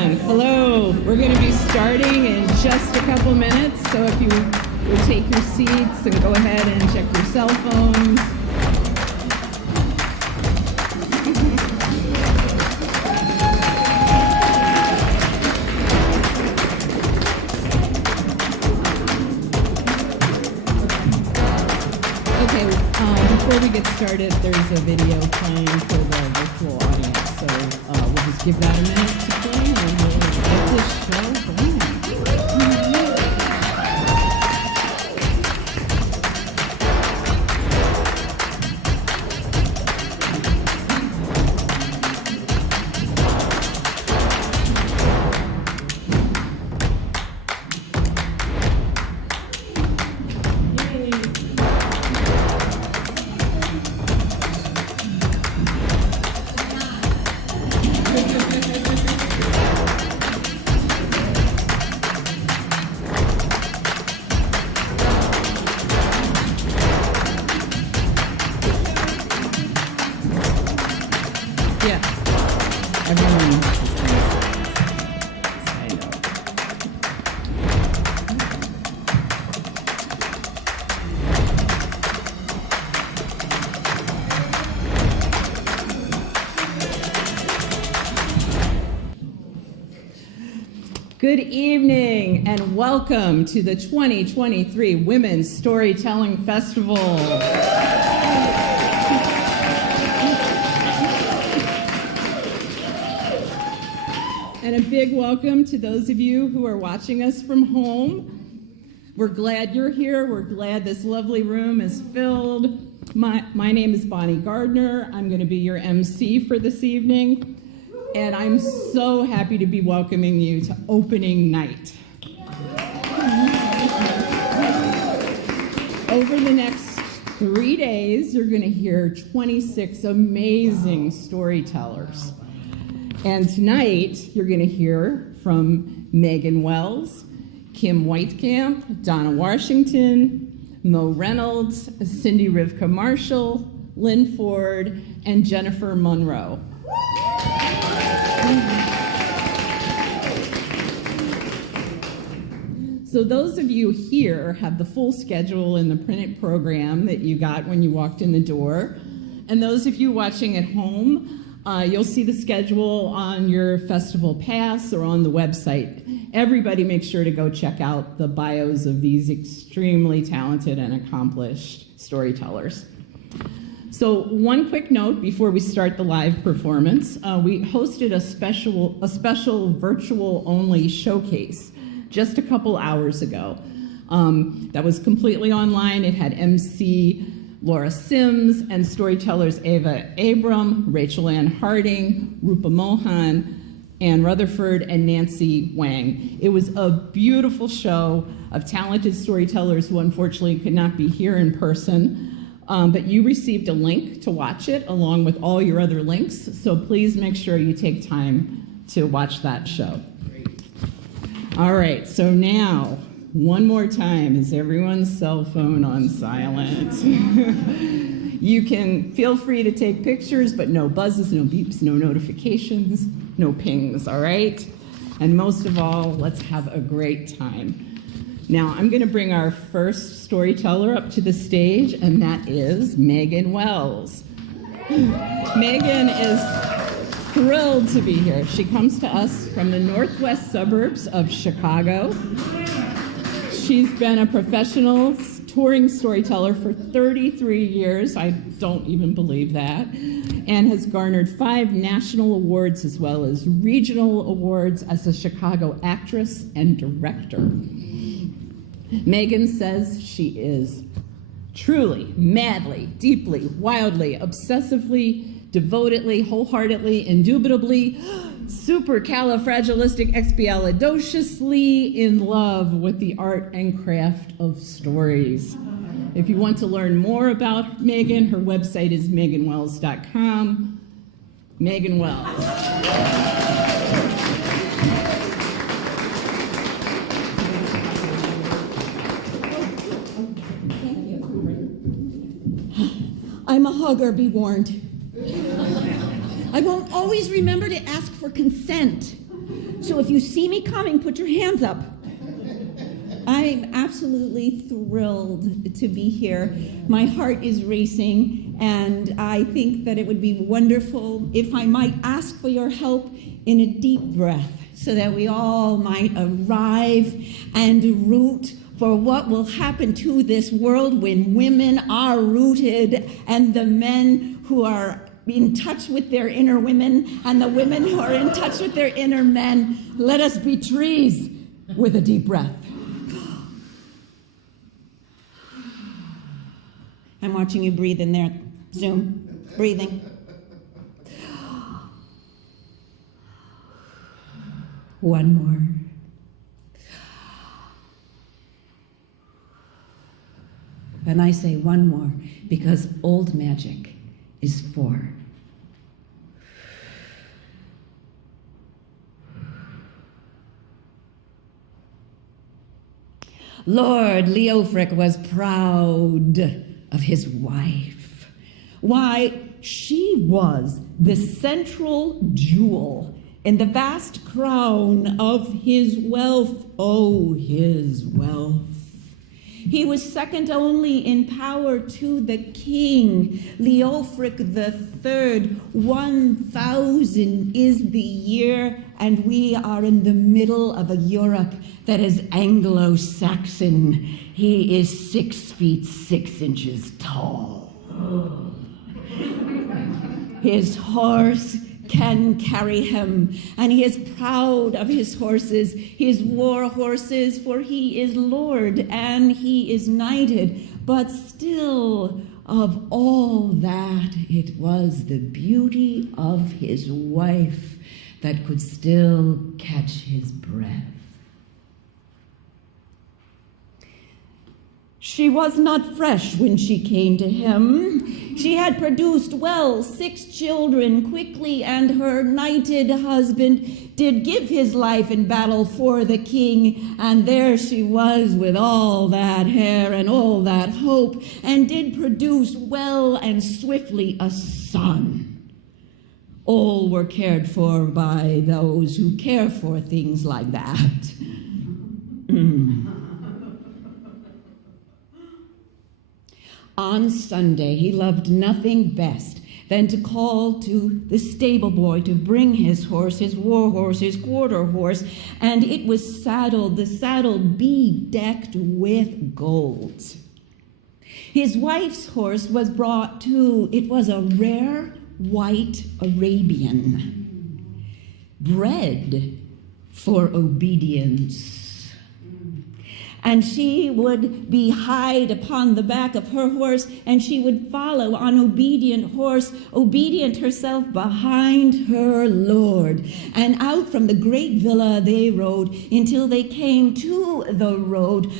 everyone. Hello. We're going to be starting in just a couple minutes, so if you would take your seats and go ahead and check your cell phones. Before we get started, there's a video playing for the virtual audience, so we'll just give that a minute to play and we'll get this show going. Good evening and welcome to the 2023 Women's Storytelling Festival. And a big welcome to those of you who are watching us from home. We're glad you're here. We're glad this lovely room is filled. My name is Gardner. I'm going to be your MC for this evening. And I'm so happy to be welcoming you to opening night. Over the next 3 days, you're going to hear 26 amazing storytellers. And tonight, you're going to hear from Megan Wells, Kim Weitkamp, Donna Washington, Mo Reynolds, Cindy Rivka Marshall, Lynn Ford, and Jennifer Munro. So those of you here have the full schedule in the printed program that you got when you walked in the door. And those of you watching at home, you'll see the schedule on your festival pass or on the website. Everybody make sure to go check out the bios of these extremely talented and accomplished storytellers. So one quick note before we start the live performance. We hosted a special virtual-only showcase just a couple hours ago. That was completely online. It had Emcee Laura Sims and storytellers Ava Abram, Rachel Ann Harding, Rupa Mohan, Ann Rutherford, and Nancy Wang. It was a beautiful show of talented storytellers who unfortunately could not be here in person. But you received a link to watch it along with all your other links, so please make sure you take time to watch that show. All right, so now, one more time, is everyone's cell phone on silent? You can feel free to take pictures, but no buzzes, no beeps, no notifications, no pings, all right? And most of all, let's have a great time. Now, I'm going to bring our first storyteller up to the stage, and that is Megan Wells. Megan is thrilled to be here. She comes to us from the northwest suburbs of Chicago. She's been a professional touring storyteller for 33 years. I don't even believe that. And has garnered 5 national awards as well as regional awards as a Chicago actress and director. Megan says she is truly, madly, deeply, wildly, obsessively, devotedly, wholeheartedly, indubitably, supercalifragilisticexpialidociously in love with the art and craft of stories. If you want to learn more about Megan, her website is meganwells.com. Megan Wells. I'm a hugger, be warned. I won't always remember to ask for consent. So if you see me coming, put your hands up. I'm absolutely thrilled to be here. My heart is racing, and I think that it would be wonderful if I might ask for your help in a deep breath so that we all might arrive and root for what will happen to this world when women are rooted and the men who are in touch with their inner women and the women who are in touch with their inner men. Let us be trees with a deep breath. I'm watching you breathe in there. Zoom. Breathing. One more. And I say one more because old magic is 4. Lord Leofric was proud of his wife. Why, she was the central jewel in the vast crown of his wealth. Oh, his wealth. He was second only in power to the king. Leofric III, 1000 is the year, and we are in the middle of a Europe that is Anglo-Saxon. He is 6 feet 6 inches tall. His horse can carry him, and he is proud of his horses, his war horses, for he is lord and he is knighted. But still, of all that, it was the beauty of his wife that could still catch his breath. She was not fresh when she came to him. She had produced, 6 children quickly, and her knighted husband did give his life in battle for the king. And there she was with all that hair and all that hope, and did produce well and swiftly a son. All were cared for by those who care for things like that. On Sunday, he loved nothing best than to call to the stable boy to bring his horse, his war horse, his quarter horse, and it was saddled, the saddle bedecked with gold. His wife's horse was brought too. It was a rare white Arabian, bred for obedience. And she would be hied upon the back of her horse, and she would follow on obedient horse, obedient herself behind her lord. And out from the great villa they rode until they came to the road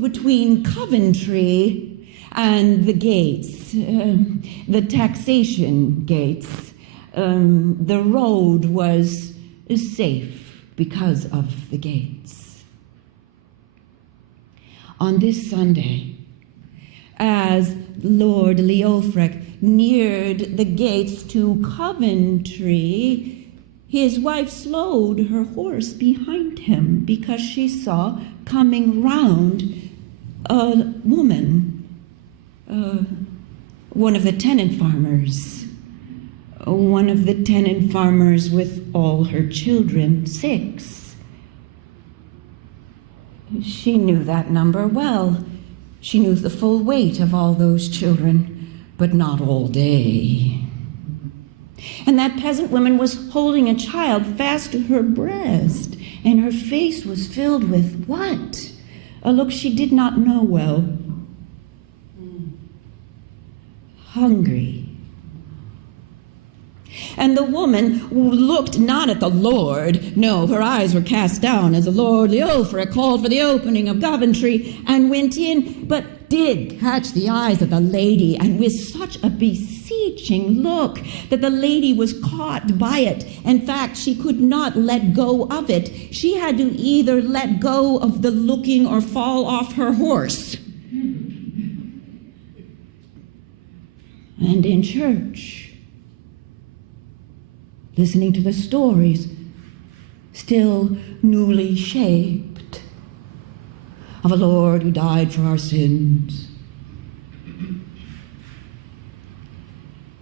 between Coventry and the gates, the taxation gates. The road was safe because of the gates. On this Sunday, as Lord Leofric neared the gates to Coventry, his wife slowed her horse behind him because she saw coming round a woman, one of the tenant farmers with all her children, 6. She knew that number well. She knew the full weight of all those children, but not all day. And that peasant woman was holding a child fast to her breast, and her face was filled with what? A look she did not know well. Hungry. And the woman looked not at the Lord. No, her eyes were cast down as the Lord Leofric called for the opening of Coventry and went in, but did catch the eyes of the lady, and with such a beseeching look that the lady was caught by it. In fact, she could not let go of it. She had to either let go of the looking or fall off her horse. And in church, listening to the stories, still newly shaped, of a Lord who died for our sins.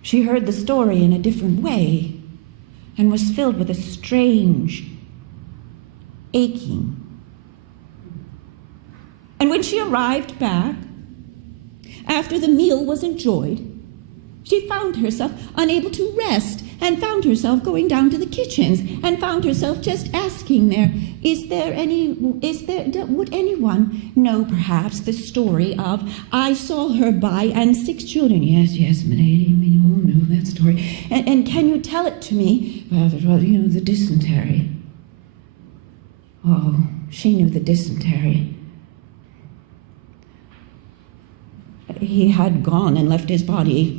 She heard the story in a different way and was filled with a strange aching. And when she arrived back, after the meal was enjoyed, she found herself unable to rest and found herself going down to the kitchens and found herself just asking there, would anyone know perhaps the story of, I saw her by and 6 children? Yes, my lady, we all know that story. And can you tell it to me? Well, the dysentery. Oh, she knew the dysentery. He had gone and left his body,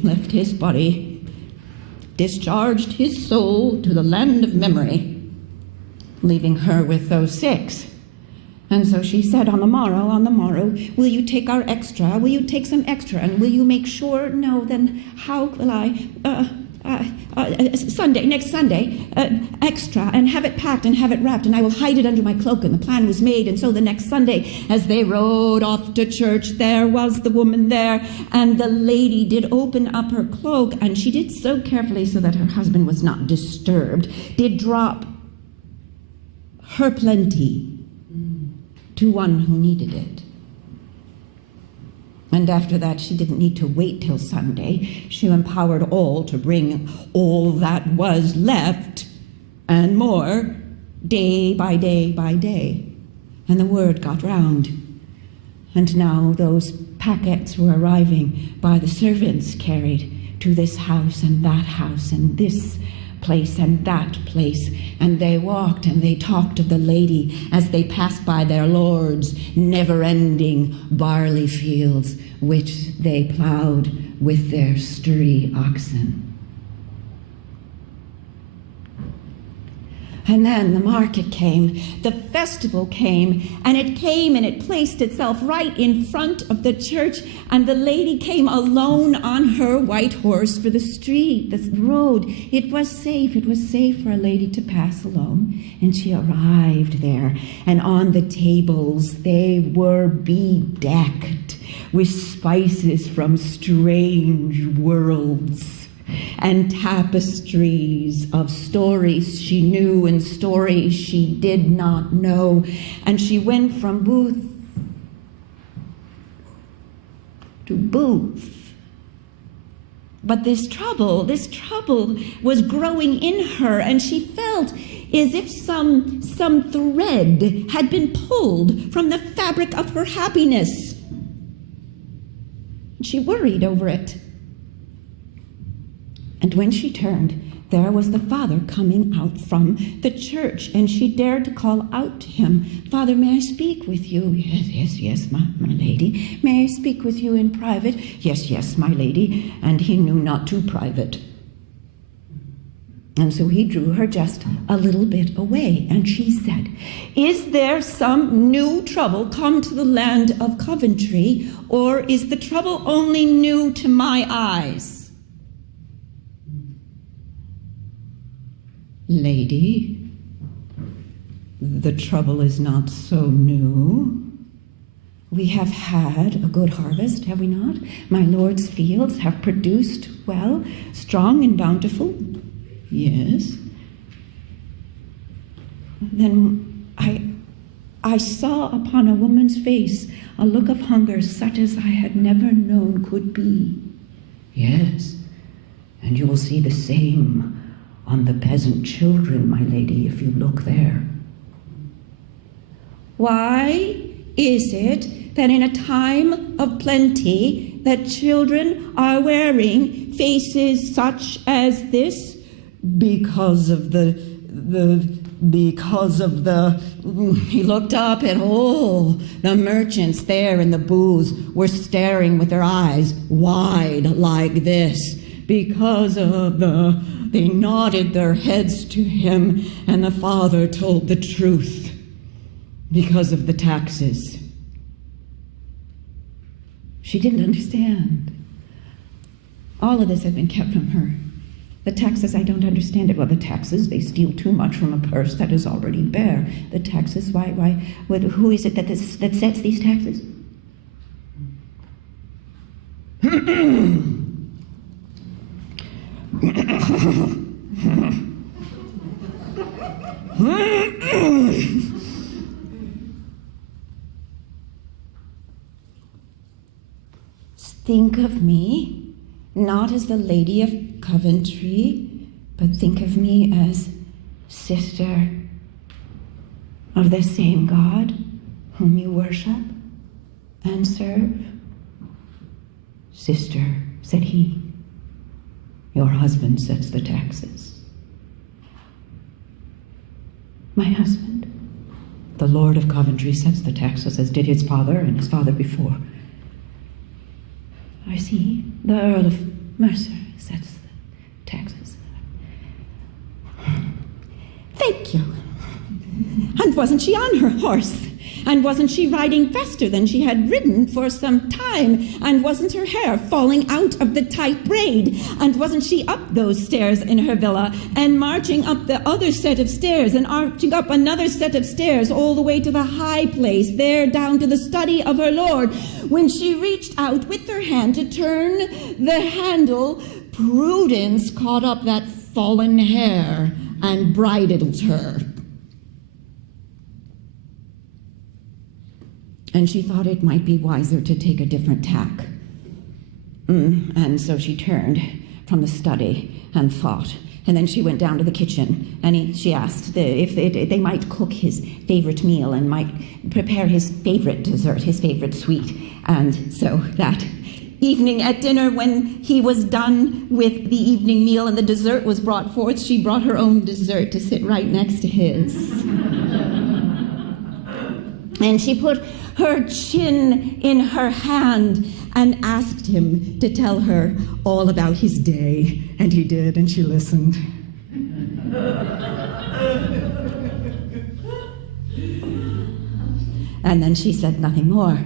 discharged his soul to the land of memory, leaving her with those 6. And so she said, on the morrow, will you take our extra? Will you take some extra? And will you make sure? No, then how will I? Next Sunday, extra, and have it packed and have it wrapped, and I will hide it under my cloak. And the plan was made. And so the next Sunday, as they rode off to church, there was the woman there, and the lady did open up her cloak, and she did so carefully so that her husband was not disturbed, did drop her plenty to one who needed it. And after that, she didn't need to wait till Sunday. She empowered all to bring all that was left and more, day by day by day. And the word got round. And now those packets were arriving by the servants carried to this house and this place and that place. And they walked and they talked of the lady as they passed by their lord's never-ending barley fields, which they plowed with their sturdy oxen. And then the market came, the festival came, and it placed itself right in front of the church, and the lady came alone on her white horse for the street, the road. It was safe for a lady to pass alone, and she arrived there, and on the tables they were bedecked with spices from strange worlds, and tapestries of stories she knew and stories she did not know. And she went from booth to booth. But this trouble was growing in her, and she felt as if some thread had been pulled from the fabric of her happiness. She worried over it. And when she turned, there was the father coming out from the church, and she dared to call out to him, "Father, may I speak with you?" Yes, my lady. "May I speak with you in private?" Yes, my lady. And he knew not too private. And so he drew her just a little bit away, and she said, "Is there some new trouble come to the land of Coventry, or is the trouble only new to my eyes?" "Lady, the trouble is not so new. We have had a good harvest, have we not? My Lord's fields have produced well, strong and bountiful." "Yes." "Then I saw upon a woman's face a look of hunger such as I had never known could be." "Yes, and you will see the same on the peasant children, my lady, if you look there." "Why is it that in a time of plenty that children are wearing faces such as this?" Because of the, he looked up, and the merchants there in the booths were staring with their eyes wide like this. Because of they nodded their heads to him, and the father told the truth. Because of the taxes. She didn't understand. All of this had been kept from her. The taxes, I don't understand it. Well, the taxes, they steal too much from a purse that is already bare. The taxes, who is it that sets these taxes? Think of me, not as the Lady of Coventry, but think of me as sister of the same God whom you worship and serve. Sister, said he, your husband sets the taxes. My husband, the Lord of Coventry, sets the taxes, as did his father and his father before. I see. The Earl of Mercer sets the taxes. Thank you. And wasn't she on her horse? And wasn't she riding faster than she had ridden for some time? And wasn't her hair falling out of the tight braid? And wasn't she up those stairs in her villa and marching up the other set of stairs and arching up another set of stairs all the way to the high place, there down to the study of her lord? When she reached out with her hand to turn the handle, Prudence caught up that fallen hair and bridled her. And she thought it might be wiser to take a different tack. And so she turned from the study and thought. And then she went down to the kitchen, and she asked if they might cook his favorite meal and might prepare his favorite dessert, his favorite sweet. And so that evening at dinner, when he was done with the evening meal and the dessert was brought forth, she brought her own dessert to sit right next to his. And she put her chin in her hand and asked him to tell her all about his day. And he did, and she listened. And then she said nothing more.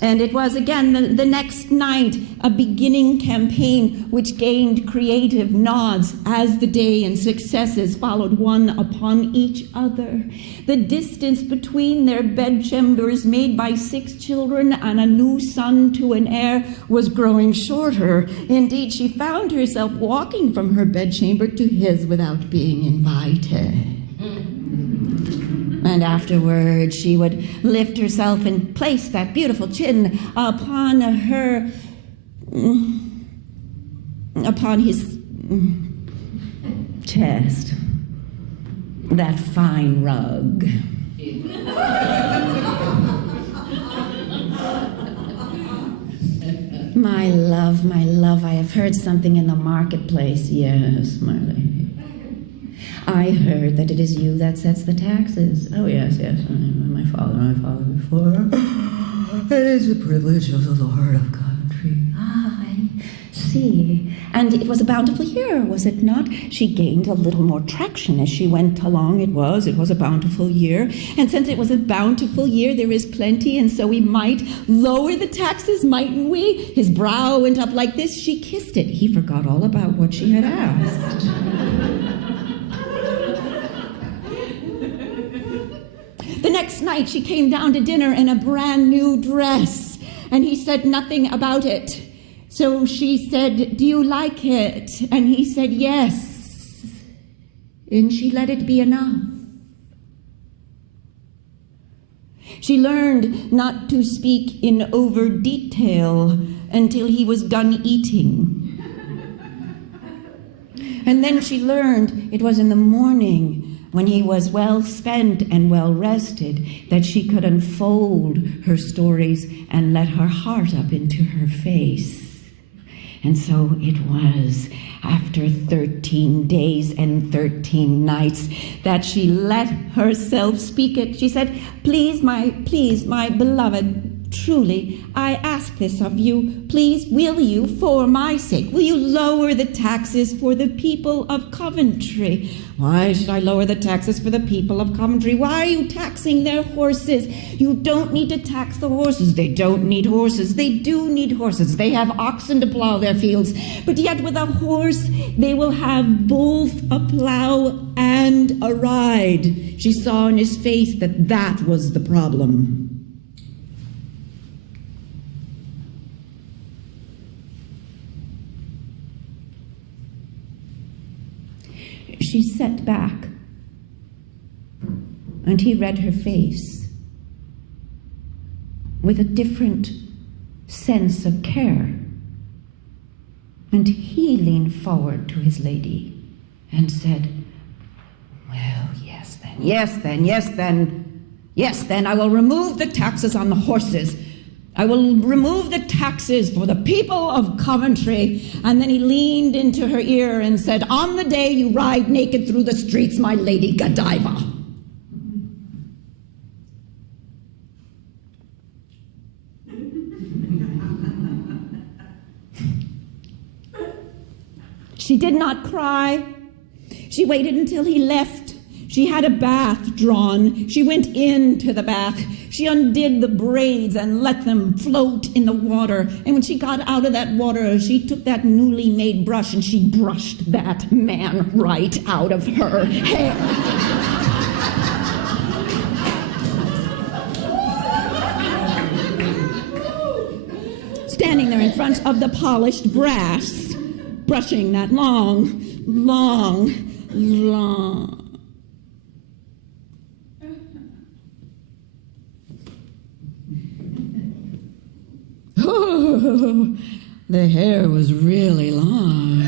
And it was again the next night a beginning campaign which gained creative nods as the day and successes followed one upon each other. The distance between their bedchambers, made by 6 children and a new son to an heir, was growing shorter. Indeed, she found herself walking from her bedchamber to his without being invited. And afterwards, she would lift herself and place that beautiful chin upon his chest, that fine rug. My love, I have heard something in the marketplace. Yes, my lady. I heard that it is you that sets the taxes. Oh, yes, my father before. It is the privilege of the Lord of Coventry. I see. And it was a bountiful year, was it not? She gained a little more traction as she went along. It was a bountiful year. And since it was a bountiful year, there is plenty, and so we might lower the taxes, mightn't we? His brow went up like this. She kissed it. He forgot all about what she had asked. The next night, she came down to dinner in a brand new dress, and he said nothing about it. So she said, "Do you like it?" And he said, "Yes." And she let it be enough. She learned not to speak in over detail until he was done eating. And then she learned it was in the morning, when he was well spent and well rested, that she could unfold her stories and let her heart up into her face. And so it was after 13 days and 13 nights that she let herself speak it. She said, please, my beloved, Truly, I ask this of you. Please, will you, for my sake, will you lower the taxes for the people of Coventry? Why should I lower the taxes for the people of Coventry? Why are you taxing their horses? You don't need to tax the horses. They don't need horses. They do need horses. They have oxen to plow their fields. But yet with a horse, they will have both a plow and a ride. She saw in his face that that was the problem. She sat back, and he read her face with a different sense of care. And he leaned forward to his lady and said, "Well, yes then, I will remove the taxes on the horses. I will remove the taxes for the people of Coventry." And then he leaned into her ear and said, "On the day you ride naked through the streets, my lady Godiva." She did not cry. She waited until he left. She had a bath drawn. She went into the bath. She undid the braids and let them float in the water. And when she got out of that water, she took that newly made brush and she brushed that man right out of her hair. Standing there in front of the polished brass, brushing that long. Oh, the hair was really long.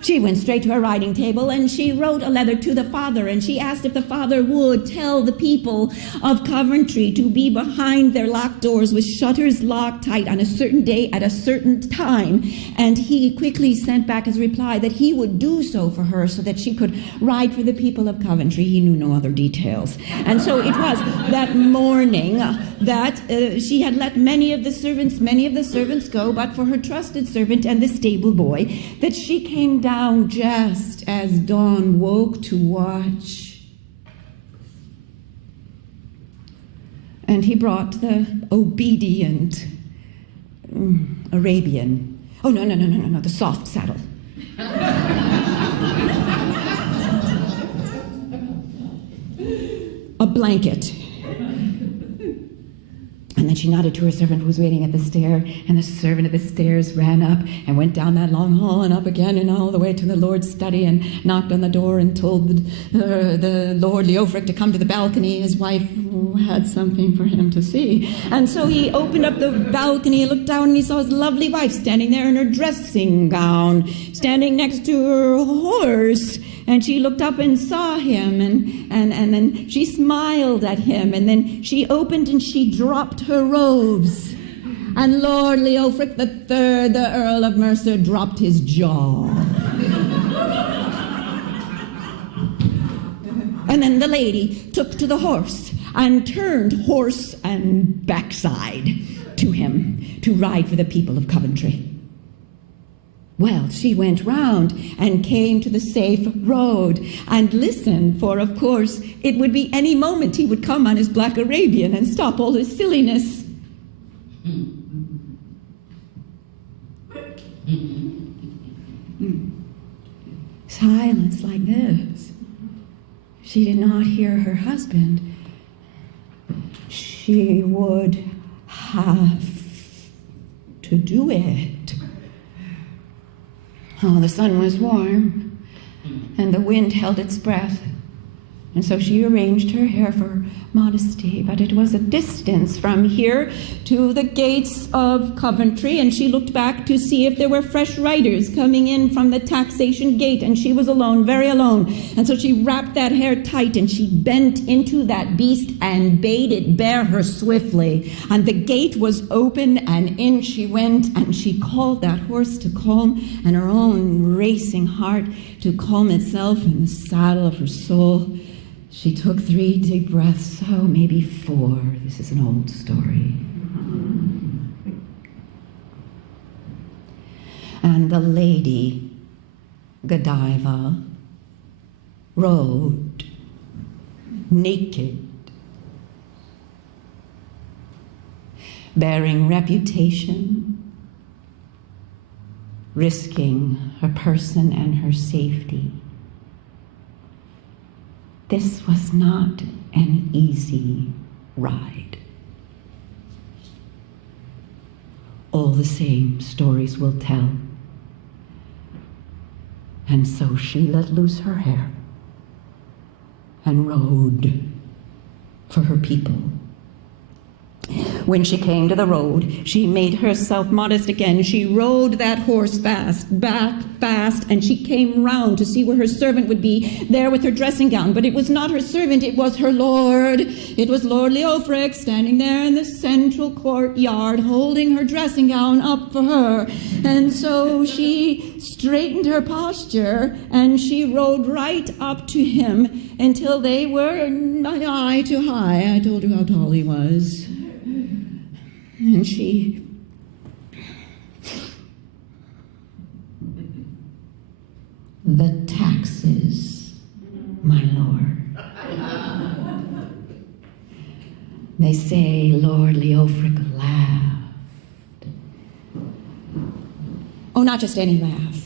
She went straight to her writing table and she wrote a letter to the father, and she asked if the father would tell the people of Coventry to be behind their locked doors with shutters locked tight on a certain day at a certain time. And he quickly sent back his reply that he would do so for her so that she could ride for the people of Coventry. He knew no other details. And so it was that morning that she had let many of the servants go, but for her trusted servant and the stable boy, that she came down just as dawn woke to watch. And he brought the obedient Arabian. Oh, no, the soft saddle. A blanket. And then she nodded to her servant who was waiting at the stair, and the servant at the stairs ran up and went down that long hall and up again and all the way to the Lord's study and knocked on the door and told the Lord Leofric to come to the balcony. His wife had something for him to see. And so he opened up the balcony and looked down and he saw his lovely wife standing there in her dressing gown, standing next to her horse. And she looked up and saw him, and then she smiled at him, and then she opened and she dropped her robes. And Lord Leofric III, the Earl of Mercer, dropped his jaw. And then the lady took to the horse and turned horse and backside to him to ride for the people of Coventry. Well, she went round and came to the safe road and listened, for, of course, it would be any moment he would come on his black Arabian and stop all his silliness. Silence like this. She did not hear her husband. She would have to do it. Oh, the sun was warm, and the wind held its breath, and so she arranged her hair for modesty, but it was a distance from here to the gates of Coventry, and she looked back to see if there were fresh riders coming in from the taxation gate, and she was alone, very alone, and so she wrapped that hair tight, and she bent into that beast and bade it bear her swiftly, and the gate was open, and in she went, and she called that horse to calm, and her own racing heart to calm itself in the saddle of her soul. She took 3 deep breaths, oh, maybe 4. This is an old story. And the lady, Godiva, rode naked, bearing reputation, risking her person and her safety. This was not an easy ride. All the same, stories will tell. And so she let loose her hair and rode for her people. When she came to the road, she made herself modest again. She rode that horse fast, back fast, and she came round to see where her servant would be, there with her dressing gown. But it was not her servant, it was her lord. It was Lord Leofric standing there in the central courtyard, holding her dressing gown up for her. And so she straightened her posture, and she rode right up to him until they were eye to eye. I told you how tall he was. And she the taxes, my lord. They say Lord Leofric laughed. Oh, not just any laugh.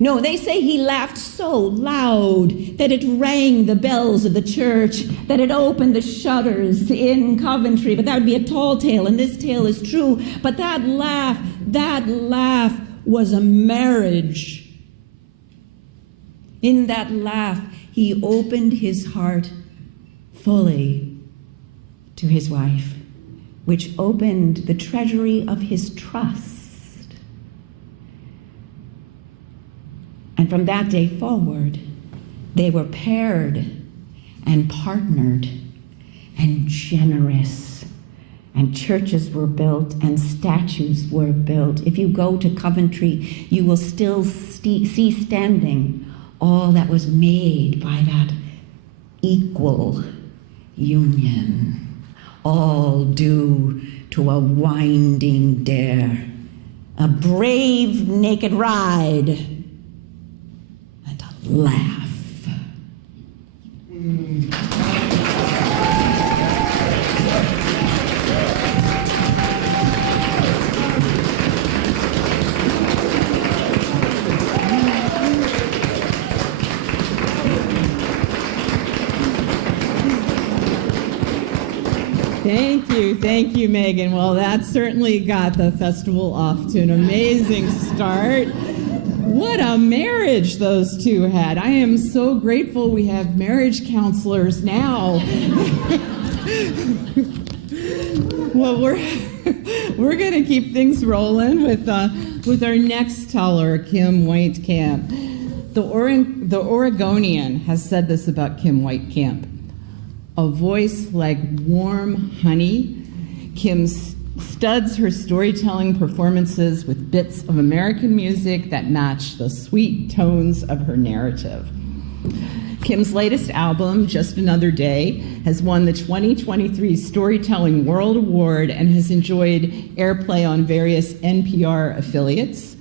No, they say he laughed so loud that it rang the bells of the church, that it opened the shutters in Coventry. But that would be a tall tale, and this tale is true. But that laugh was a marriage. In that laugh, he opened his heart fully to his wife, which opened the treasury of his trust. And from that day forward, they were paired and partnered and generous. And churches were built and statues were built. If you go to Coventry, you will still see standing all that was made by that equal union, all due to a winding dare, a brave naked ride, laugh. Thank you, Megan. Well, that certainly got the festival off to an amazing start. What a marriage those two had. I am so grateful we have marriage counselors now. Well, we're going to keep things rolling with our next teller, Kim Weitkamp. The Oregonian has said this about Kim Weitkamp. A voice like warm honey. Kim studs her storytelling performances with bits of American music that match the sweet tones of her narrative. Kim's latest album, Just Another Day, has won the 2023 Storytelling World Award and has enjoyed airplay on various NPR affiliates.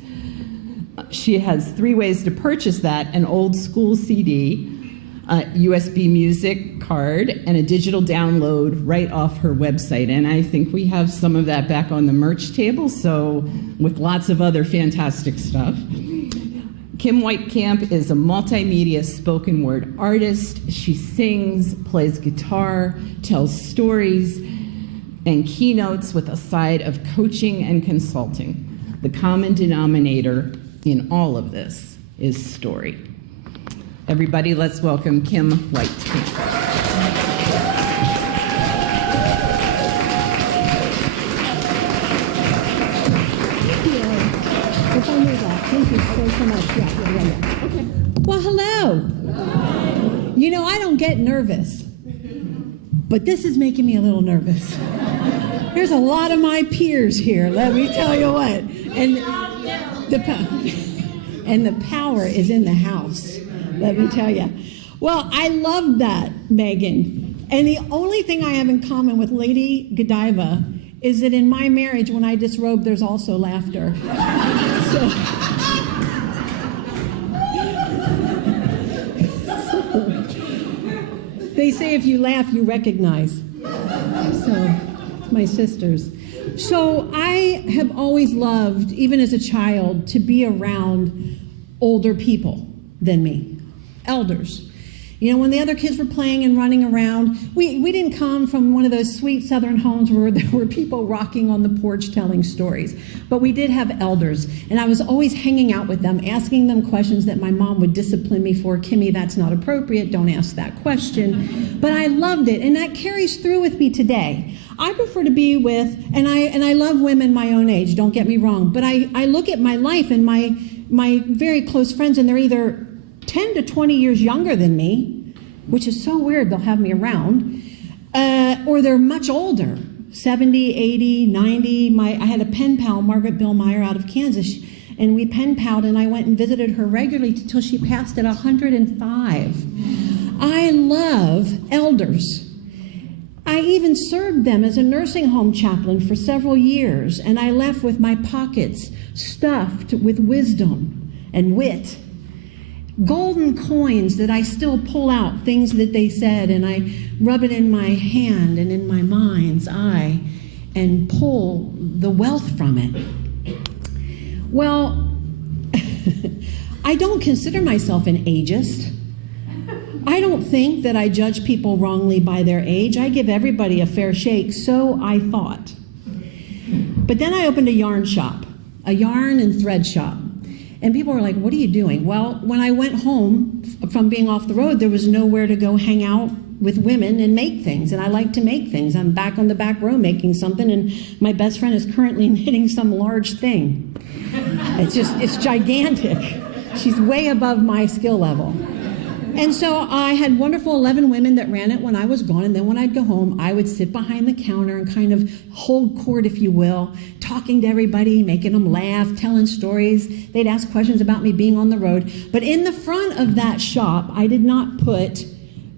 She has 3 ways to purchase that: an old school CD, a USB music card, and a digital download right off her website. And I think we have some of that back on the merch table, so with lots of other fantastic stuff. Kim Weitkamp is a multimedia spoken word artist. She sings, plays guitar, tells stories, and keynotes with a side of coaching and consulting. The common denominator in all of this is story. Everybody, let's welcome Kim Weitkamp. Thank you so much. Yeah. Okay. Well, hello. You know, I don't get nervous, but this is making me a little nervous. There's a lot of my peers here, let me tell you what. And the power is in the house, let me tell you. Well, I love that, Megan. And the only thing I have in common with Lady Godiva is that in my marriage, when I disrobe, there's also laughter. They say if you laugh, you recognize. So, my sisters. So I have always loved, even as a child, to be around older people than me, elders. You know, when the other kids were playing and running around, we didn't come from one of those sweet southern homes where there were people rocking on the porch telling stories. But we did have elders, and I was always hanging out with them, asking them questions that my mom would discipline me for. Kimmy, that's not appropriate, don't ask that question. But I loved it, and that carries through with me today. I prefer to be with, and I love women my own age, don't get me wrong, but I look at my life and my very close friends, and they're either 10 to 20 years younger than me, which is so weird, they'll have me around, or they're much older, 70, 80, 90. I had a pen pal, Margaret Billmeyer, out of Kansas, and we pen palled, and I went and visited her regularly until she passed at 105. I love elders. I even served them as a nursing home chaplain for several years, and I left with my pockets stuffed with wisdom and wit. Golden coins that I still pull out, things that they said, and I rub it in my hand and in my mind's eye and pull the wealth from it. Well, I don't consider myself an ageist. I don't think that I judge people wrongly by their age. I give everybody a fair shake, so I thought. But then I opened a yarn shop, a yarn and thread shop. And people were like, what are you doing? Well, when I went home from being off the road, there was nowhere to go hang out with women and make things. And I like to make things. I'm back on the back row making something, and my best friend is currently knitting some large thing. It's gigantic. She's way above my skill level. And so I had wonderful 11 women that ran it when I was gone, and then when I'd go home, I would sit behind the counter and kind of hold court, if you will, talking to everybody, making them laugh, telling stories. They'd ask questions about me being on the road. But in the front of that shop, I did not put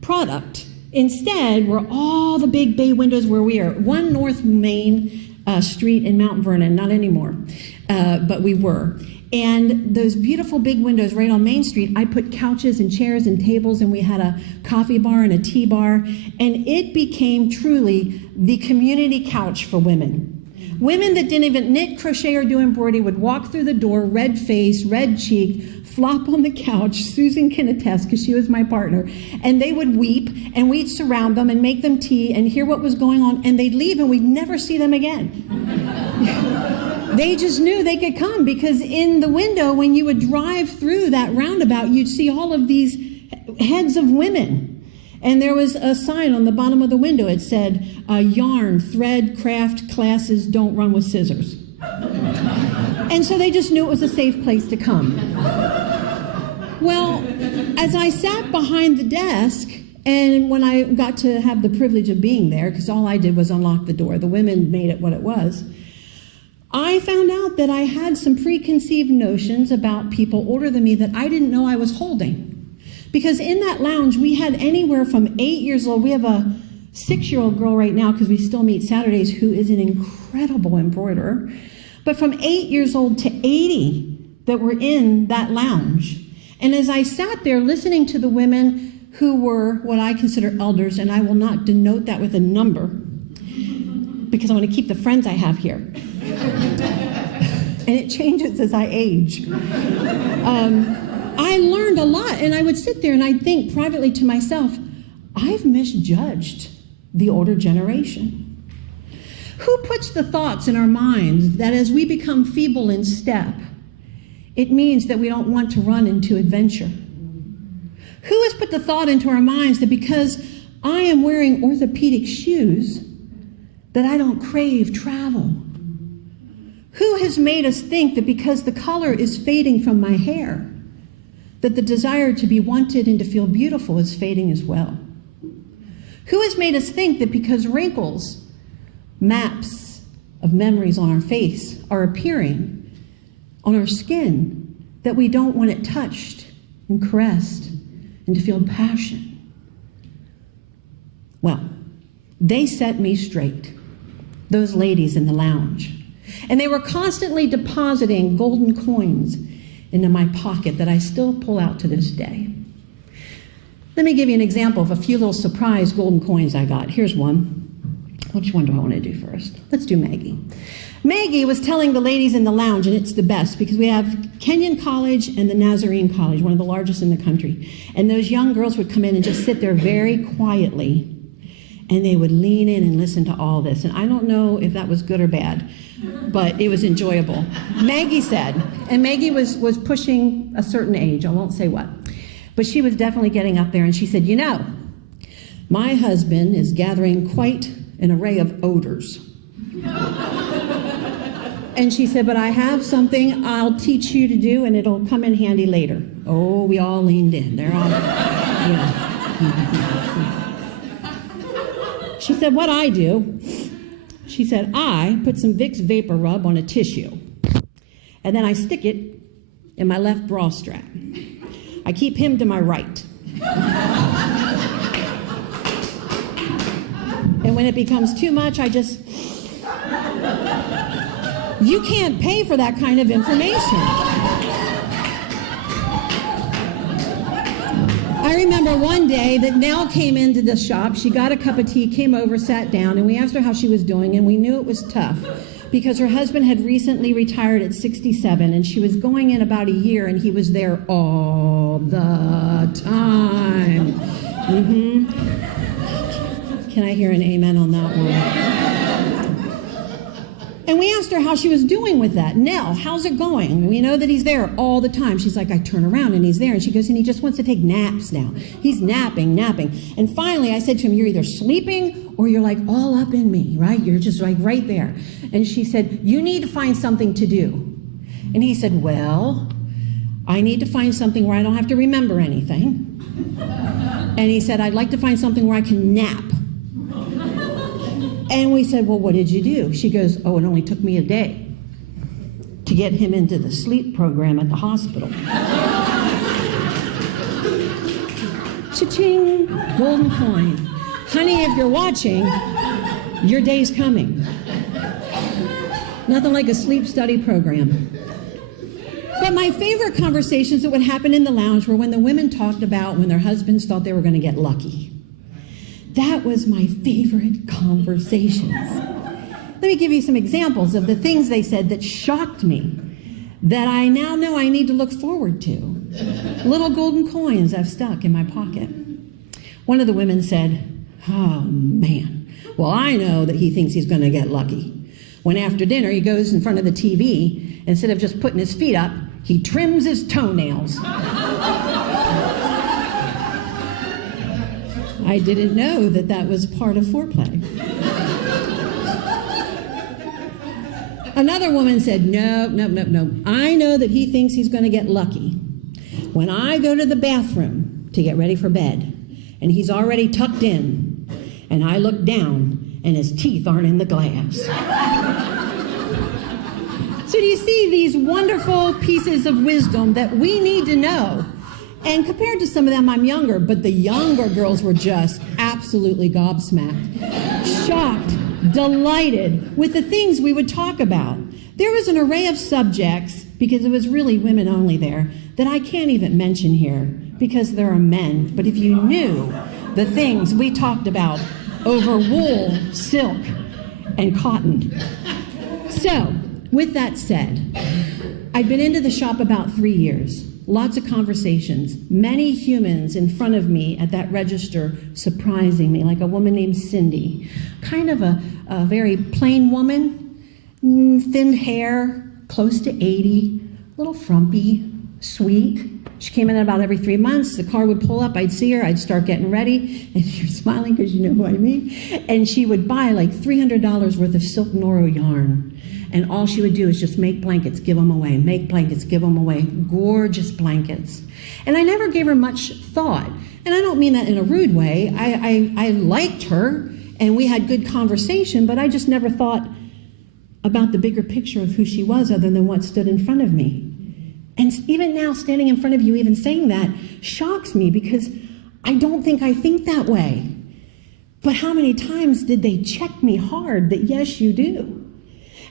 product. Instead, were all the big bay windows where we are. 1 North Main Street in Mount Vernon, not anymore, but we were. And those beautiful big windows right on Main Street, I put couches and chairs and tables, and we had a coffee bar and a tea bar, and it became truly the community couch for women. Women that didn't even knit, crochet, or do embroidery would walk through the door, red face, red cheeked, flop on the couch. Susan can attest because she was my partner. And they would weep, and we'd surround them and make them tea and hear what was going on, and they'd leave, and we'd never see them again. They just knew they could come, because in the window, when you would drive through that roundabout, you'd see all of these heads of women. And there was a sign on the bottom of the window. It said, yarn, thread, craft classes don't run with scissors. And so they just knew it was a safe place to come. Well, as I sat behind the desk, and when I got to have the privilege of being there, because all I did was unlock the door, the women made it what it was, I found out that I had some preconceived notions about people older than me that I didn't know I was holding. Because in that lounge, we had anywhere from 8 years old. We have a 6-year-old girl right now, because we still meet Saturdays, who is an incredible embroiderer. But from 8 years old to 80 that were in that lounge. And as I sat there listening to the women who were what I consider elders, and I will not denote that with a number, because I want to keep the friends I have here. And it changes as I age. I learned a lot, and I would sit there and I'd think privately to myself, I've misjudged the older generation. Who puts the thoughts in our minds that as we become feeble in step, it means that we don't want to run into adventure? Who has put the thought into our minds that because I am wearing orthopedic shoes, that I don't crave travel? Who has made us think that because the color is fading from my hair, that the desire to be wanted and to feel beautiful is fading as well? Who has made us think that because wrinkles, maps of memories on our face, are appearing on our skin, that we don't want it touched and caressed and to feel passion. Well, they set me straight, those ladies in the lounge. And they were constantly depositing golden coins into my pocket that I still pull out to this day. Let me give you an example of a few little surprise golden coins I got. Here's one. Which one do I want to do first? Let's do Maggie. Maggie was telling the ladies in the lounge, and it's the best because we have Kenyon College and the Nazarene College, one of the largest in the country. And those young girls would come in and just sit there very quietly, and they would lean in and listen to all this. And I don't know if that was good or bad, but it was enjoyable. Maggie said, and Maggie was pushing a certain age, I won't say what, but she was definitely getting up there, and she said, you know, my husband is gathering quite an array of odors. And she said, but I have something I'll teach you to do, and it'll come in handy later. Oh, we all leaned in. They're all, She said, what I do, she said, I put some Vicks Vapor Rub on a tissue, and then I stick it in my left bra strap. I keep him to my right. And when it becomes too much, I just... You can't pay for that kind of information. I remember one day that Nell came into the shop. She got a cup of tea, came over, sat down, and we asked her how she was doing, and we knew it was tough because her husband had recently retired at 67, and she was going in about a year, and he was there all the time. Can I hear an amen on that one? And we asked her how she was doing with that. Nell, how's it going? We know that he's there all the time. She's like, I turn around and he's there. And she goes, and he just wants to take naps now. He's napping. And finally I said to him, you're either sleeping or you're like all up in me, right? You're just like right there. And she said, you need to find something to do. And he said, well, I need to find something where I don't have to remember anything. And he said, I'd like to find something where I can nap. And we said, well, what did you do? She goes, oh, it only took me a day to get him into the sleep program at the hospital. Cha-ching, golden coin. Honey, if you're watching, your day's coming. Nothing like a sleep study program. But my favorite conversations that would happen in the lounge were when the women talked about when their husbands thought they were going to get lucky. That was my favorite conversations. Let me give you some examples of the things they said that shocked me, that I now know I need to look forward to. Little golden coins I've stuck in my pocket. One of the women said, oh man, well, I know that he thinks he's going to get lucky. When after dinner he goes in front of the TV, instead of just putting his feet up, he trims his toenails. I didn't know that that was part of foreplay. Another woman said, no. I know that he thinks he's going to get lucky. When I go to the bathroom to get ready for bed, and he's already tucked in, and I look down, and his teeth aren't in the glass. So do you see these wonderful pieces of wisdom that we need to know? And compared to some of them, I'm younger, but the younger girls were just absolutely gobsmacked, shocked, delighted with the things we would talk about. There was an array of subjects, because it was really women only there, that I can't even mention here because there are men. But if you knew the things we talked about over wool, silk, and cotton. So, with that said, I've been into the shop about 3 years. Lots of conversations, many humans in front of me at that register surprising me, like a woman named Cindy, kind of a very plain woman, thin hair, close to 80, a little frumpy, sweet. She came in about every 3 months. The car would pull up. I'd see her. I'd start getting ready. And you're smiling because you know who I mean. And she would buy like $300 worth of silk Noro yarn. And all she would do is just make blankets, give them away, make blankets, give them away. Gorgeous blankets. And I never gave her much thought. And I don't mean that in a rude way. I liked her, and we had good conversation, but I just never thought about the bigger picture of who she was other than what stood in front of me. And even now, standing in front of you, even saying that, shocks me because I don't think I think that way. But how many times did they check me hard that, yes, you do?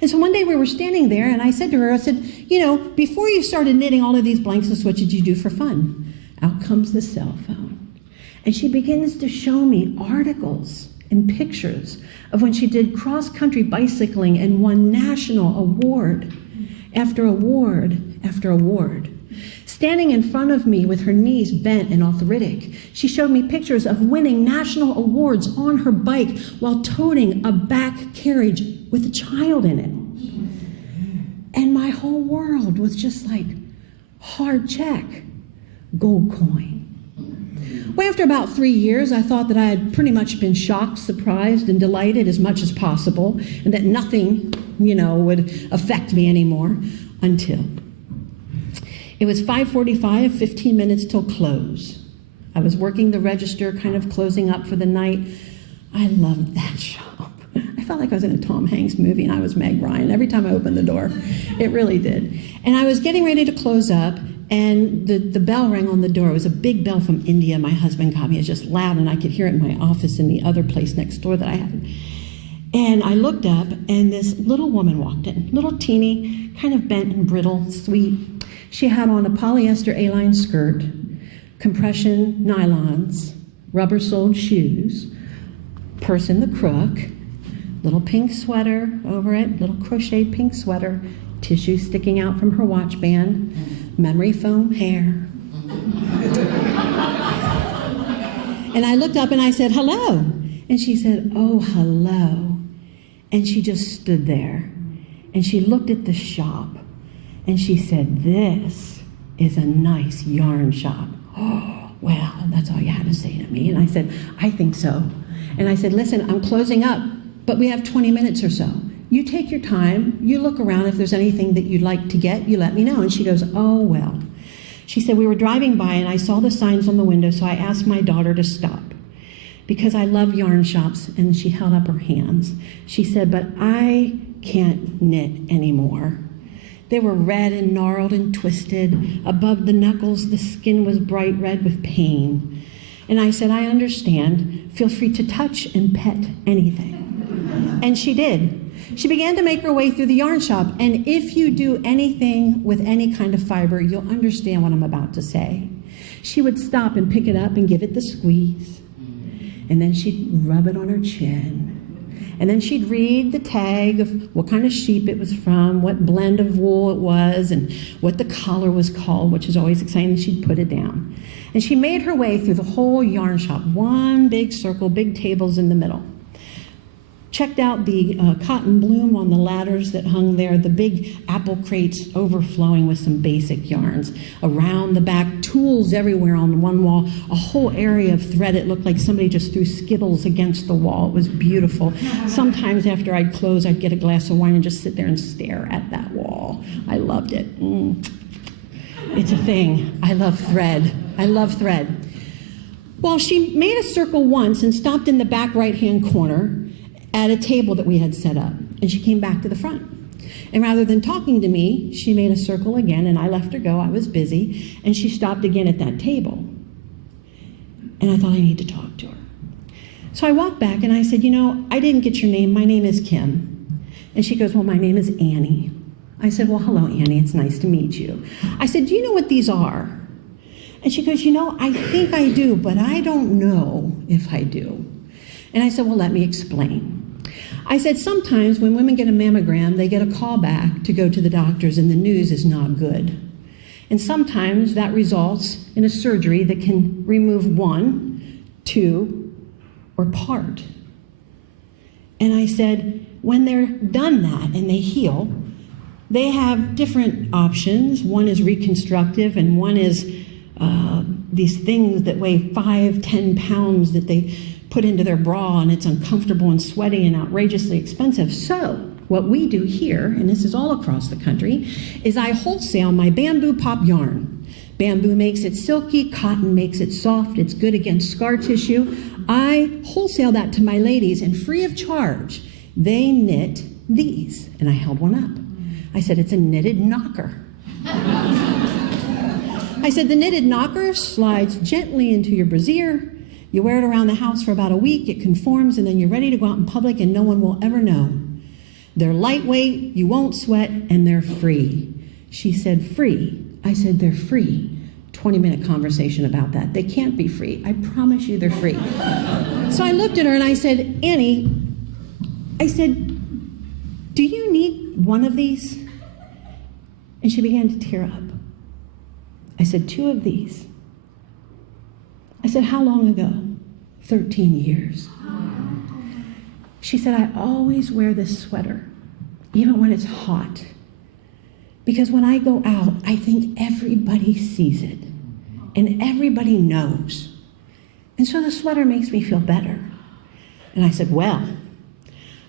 And so one day we were standing there, and I said to her, I said, before you started knitting all of these blankets, what did you do for fun? Out comes the cell phone. And she begins to show me articles and pictures of when she did cross-country bicycling and won national award after award after award. Standing in front of me with her knees bent and arthritic, she showed me pictures of winning national awards on her bike while toting a back carriage with a child in it. And my whole world was just like, hard check, gold coin. Well, after about 3 years, I thought that I had pretty much been shocked, surprised, and delighted as much as possible, and that nothing, would affect me anymore until it was 5:45, 15 minutes till close. I was working the register, kind of closing up for the night. I loved that shop. I felt like I was in a Tom Hanks movie and I was Meg Ryan every time I opened the door. It really did. And I was getting ready to close up, and the bell rang on the door. It was a big bell from India. My husband got me. It was just loud, and I could hear it in my office in the other place next door that I had. And I looked up, and this little woman walked in, little teeny, kind of bent and brittle, sweet. She had on a polyester A-line skirt, compression nylons, rubber-soled shoes, purse in the crook, little pink sweater over it, little crocheted pink sweater, tissue sticking out from her watch band, memory foam hair. And I looked up and I said, hello. And she said, oh, hello. And she just stood there. And she looked at the shop. And she said, this is a nice yarn shop. Oh, well, that's all you had to say to me. And I said, I think so. And I said, listen, I'm closing up, but we have 20 minutes or so. You take your time. You look around. If there's anything that you'd like to get, you let me know. And she goes, oh, well. She said, we were driving by, and I saw the signs on the window, so I asked my daughter to stop because I love yarn shops. And she held up her hands. She said, but I can't knit anymore. They were red and gnarled and twisted. Above the knuckles, the skin was bright red with pain. And I said, I understand. Feel free to touch and pet anything. And she did. She began to make her way through the yarn shop. And if you do anything with any kind of fiber, you'll understand what I'm about to say. She would stop and pick it up and give it the squeeze. And then she'd rub it on her chin. And then she'd read the tag of what kind of sheep it was from, what blend of wool it was, and what the collar was called, which is always exciting. She'd put it down. And she made her way through the whole yarn shop, one big circle, big tables in the middle. Checked out the cotton bloom on the ladders that hung there, the big apple crates overflowing with some basic yarns. Around the back, tools everywhere on one wall, a whole area of thread. It looked like somebody just threw Skittles against the wall. It was beautiful. Sometimes after I'd close, I'd get a glass of wine and just sit there and stare at that wall. I loved it. It's a thing. I love thread. I love thread. Well, she made a circle once and stopped in the back right-hand corner at a table that we had set up, and she came back to the front. And rather than talking to me, she made a circle again, and I let her go. I was busy, and she stopped again at that table. And I thought, I need to talk to her. So I walked back, and I said, I didn't get your name. My name is Kim. And she goes, well, my name is Annie. I said, well, hello, Annie. It's nice to meet you. I said, do you know what these are? And she goes, I think I do, but I don't know if I do. And I said, well, let me explain. I said, sometimes when women get a mammogram, they get a call back to go to the doctors, and the news is not good. And sometimes that results in a surgery that can remove one, two, or part. And I said, when they're done that and they heal, they have different options. One is reconstructive, and one is these things that weigh 5-10 pounds that they put into their bra, and it's uncomfortable and sweaty and outrageously expensive. So what we do here, and this is all across the country, is I wholesale my bamboo pop yarn. Bamboo makes it silky, cotton makes it soft, it's good against scar tissue. I wholesale that to my ladies, and free of charge, they knit these. And I held one up. I said, it's a knitted knocker. I said, the knitted knocker slides gently into your brassiere. You wear it around the house for about a week, it conforms, and then you're ready to go out in public and no one will ever know. They're lightweight, you won't sweat, and they're free. She said, free? I said, they're free. 20-minute conversation about that. They can't be free. I promise you they're free. So I looked at her and I said, Annie, I said, do you need one of these? And she began to tear up. I said, 2 of these. I said, how long ago? 13 years. She said, I always wear this sweater, even when it's hot. Because when I go out, I think everybody sees it. And everybody knows. And so the sweater makes me feel better. And I said, well,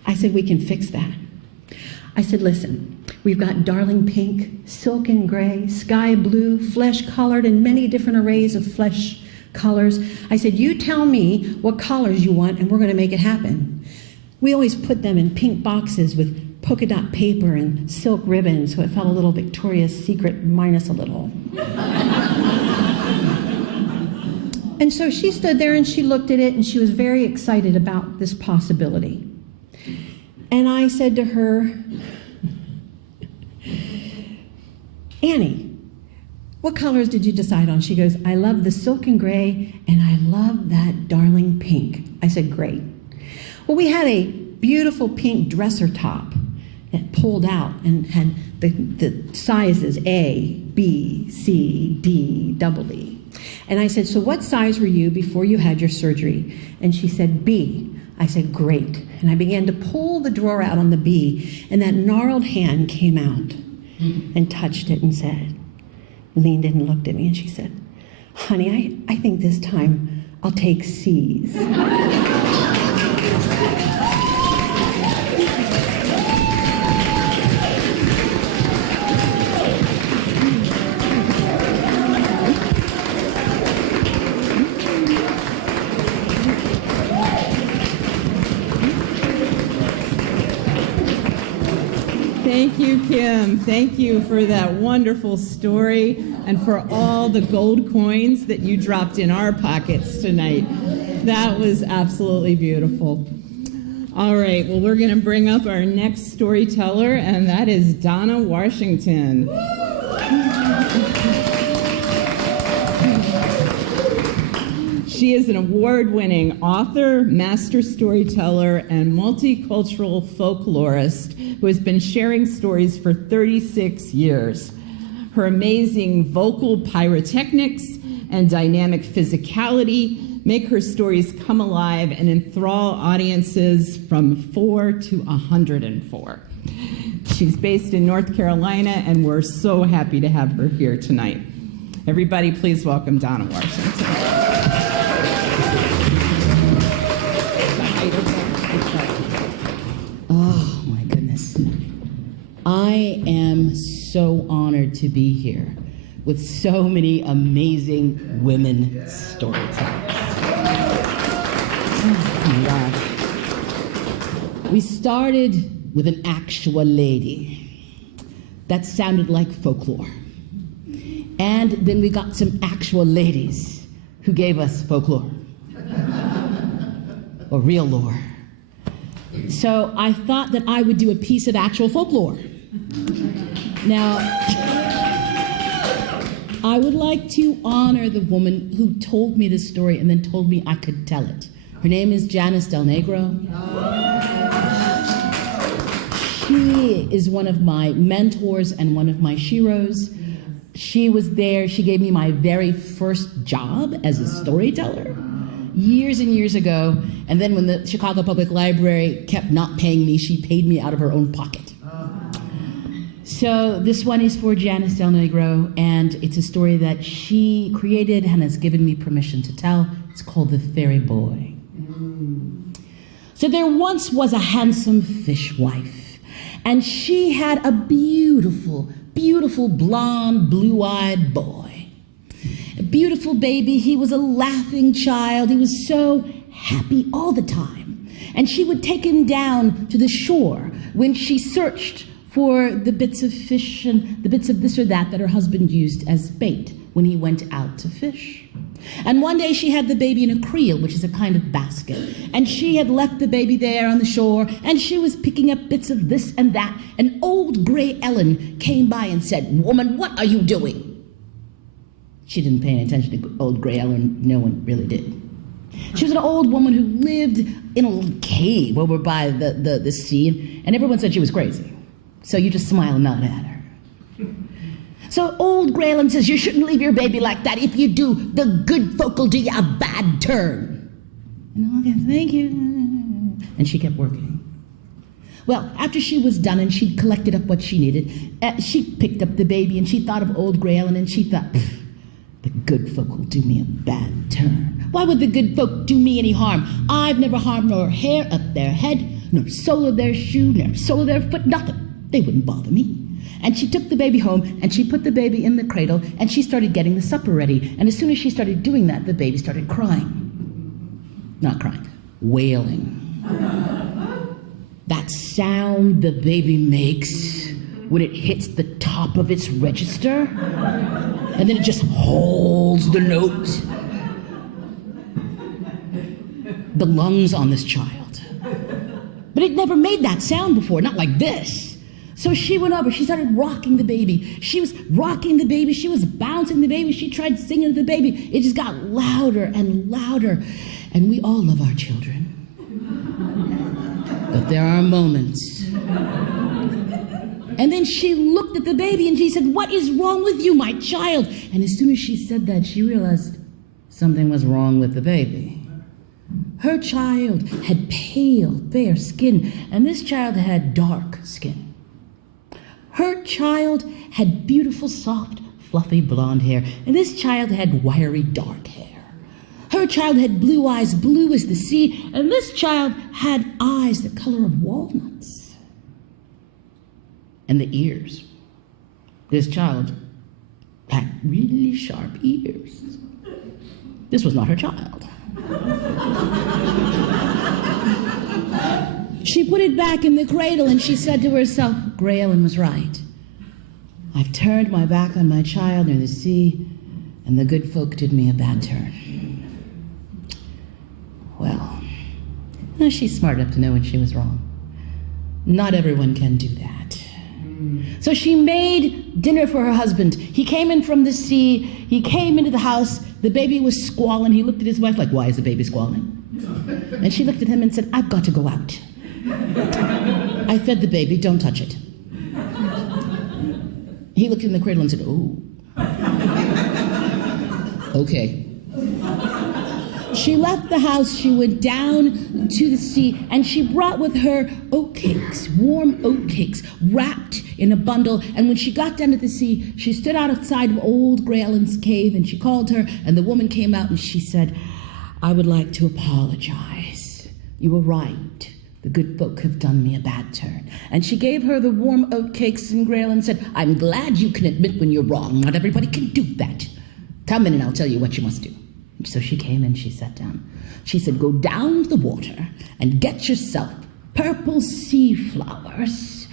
we can fix that. I said, listen, we've got darling pink, silken gray, sky blue, flesh-colored, and many different arrays of flesh colors. I said, you tell me what colors you want, and we're going to make it happen. We always put them in pink boxes with polka dot paper and silk ribbon, so it felt a little Victoria's Secret minus a little. And so she stood there and she looked at it and she was very excited about this possibility. And I said to her, Annie, what colors did you decide on? She goes, I love the silken gray and I love that darling pink. I said, great. Well, we had a beautiful pink dresser top that pulled out and had the sizes A, B, C, D, double E. And I said, so what size were you before you had your surgery? And she said, B. I said, great. And I began to pull the drawer out on the B, and that gnarled hand came out and touched it and said, leaned in and looked at me, and she said, honey, I think this time I'll take C's. Thank you, Kim. Thank you for that wonderful story and for all the gold coins that you dropped in our pockets tonight. That was absolutely beautiful. All right, well, we're going to bring up our next storyteller, and that is Donna Washington. She is an award-winning author, master storyteller, and multicultural folklorist who has been sharing stories for 36 years. Her amazing vocal pyrotechnics and dynamic physicality make her stories come alive and enthrall audiences from 4 to 104. She's based in North Carolina, and we're so happy to have her here tonight. Everybody, please welcome Donna Washington. Oh, my goodness. I am so honored to be here with so many amazing women storytellers. Oh, my gosh. We started with an actual lady. That sounded like folklore. And then we got some actual ladies who gave us folklore. Or real lore. So I thought that I would do a piece of actual folklore. Now, I would like to honor the woman who told me this story and then told me I could tell it. Her name is Janice Del Negro. She is one of my mentors and one of my sheroes. She was there, she gave me my very first job as a storyteller years and years ago, and then when the Chicago Public Library kept not paying me, she paid me out of her own pocket. So this one is for Janice Del Negro, and it's a story that she created and has given me permission to tell. It's called The Fairy Boy. So there once was a handsome fishwife, and she had a beautiful, beautiful blonde, blue-eyed boy. A beautiful baby. He was a laughing child. He was so happy all the time. And she would take him down to the shore when she searched for the bits of fish and the bits of this or that that her husband used as bait when he went out to fish. And one day she had the baby in a creel, which is a kind of basket. And she had left the baby there on the shore, and she was picking up bits of this and that. And old Gray Ellen came by and said, "Woman, what are you doing?" She didn't pay any attention to old Gray Ellen. No one really did. She was an old woman who lived in a little cave over by the sea, and everyone said she was crazy. So you just smile and nod at her. So old Gray Ellen says, "You shouldn't leave your baby like that. If you do, the good folk will do you a bad turn." And okay, thank you. And she kept working. Well, after she was done and she'd collected up what she needed, she picked up the baby and she thought of old Gray Ellen and she thought, "The good folk will do me a bad turn. Why would the good folk do me any harm? I've never harmed nor hair of their head, nor sole of their shoe, nor sole of their foot, nothing. They wouldn't bother me." And she took the baby home, and she put the baby in the cradle, and she started getting the supper ready. And as soon as she started doing that, the baby started crying. Not crying, wailing. That sound the baby makes when it hits the top of its register, and then it just holds the note. The lungs on this child. But it never made that sound before, not like this. So she went over, she started rocking the baby. She was rocking the baby, she was bouncing the baby, she tried singing to the baby. It just got louder and louder. And we all love our children. But there are moments. And then she looked at the baby and she said, "What is wrong with you, my child?" And as soon as she said that, she realized something was wrong with the baby. Her child had pale, fair skin, and this child had dark skin. Her child had beautiful, soft, fluffy blonde hair, and this child had wiry, dark hair. Her child had blue eyes, blue as the sea, and this child had eyes the color of walnuts. And the ears. This child had really sharp ears. This was not her child. She put it back in the cradle and she said to herself, "Gray Ellen was right. I've turned my back on my child near the sea, and the good folk did me a bad turn." Well, she's smart enough to know when she was wrong. Not everyone can do that. So she made dinner for her husband. He came in from the sea. He came into the house. The baby was squalling. He looked at his wife like, "Why is the baby squalling?" And she looked at him and said, "I've got to go out. I fed the baby, don't touch it." He looked in the cradle and said, "Oh, okay." She left the house, she went down to the sea, and she brought with her oatcakes, warm oatcakes, wrapped in a bundle. And when she got down to the sea, she stood outside of old Gray Ellen's cave, and she called her, and the woman came out and she said, "I would like to apologize. You were right. The good folk have done me a bad turn." And she gave her the warm oatcakes, and Gray Ellen said, "I'm glad you can admit when you're wrong. Not everybody can do that. Come in and I'll tell you what you must do." And so she came and she sat down. She said, "Go down to the water and get yourself purple sea flowers,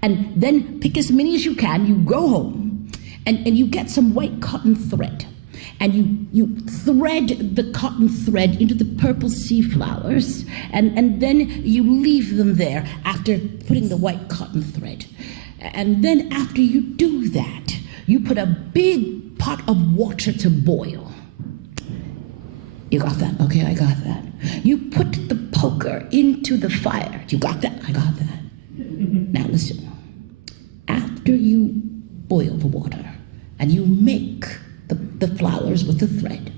and then pick as many as you can. You go home and you get some white cotton thread. And you thread the cotton thread into the purple sea flowers, and then you leave them there after putting the white cotton thread. And then after you do that, you put a big pot of water to boil." You got that? Okay, I got that. "You put the poker into the fire." You got that? I got that. Now listen. After you boil the water and you make the flowers with the thread,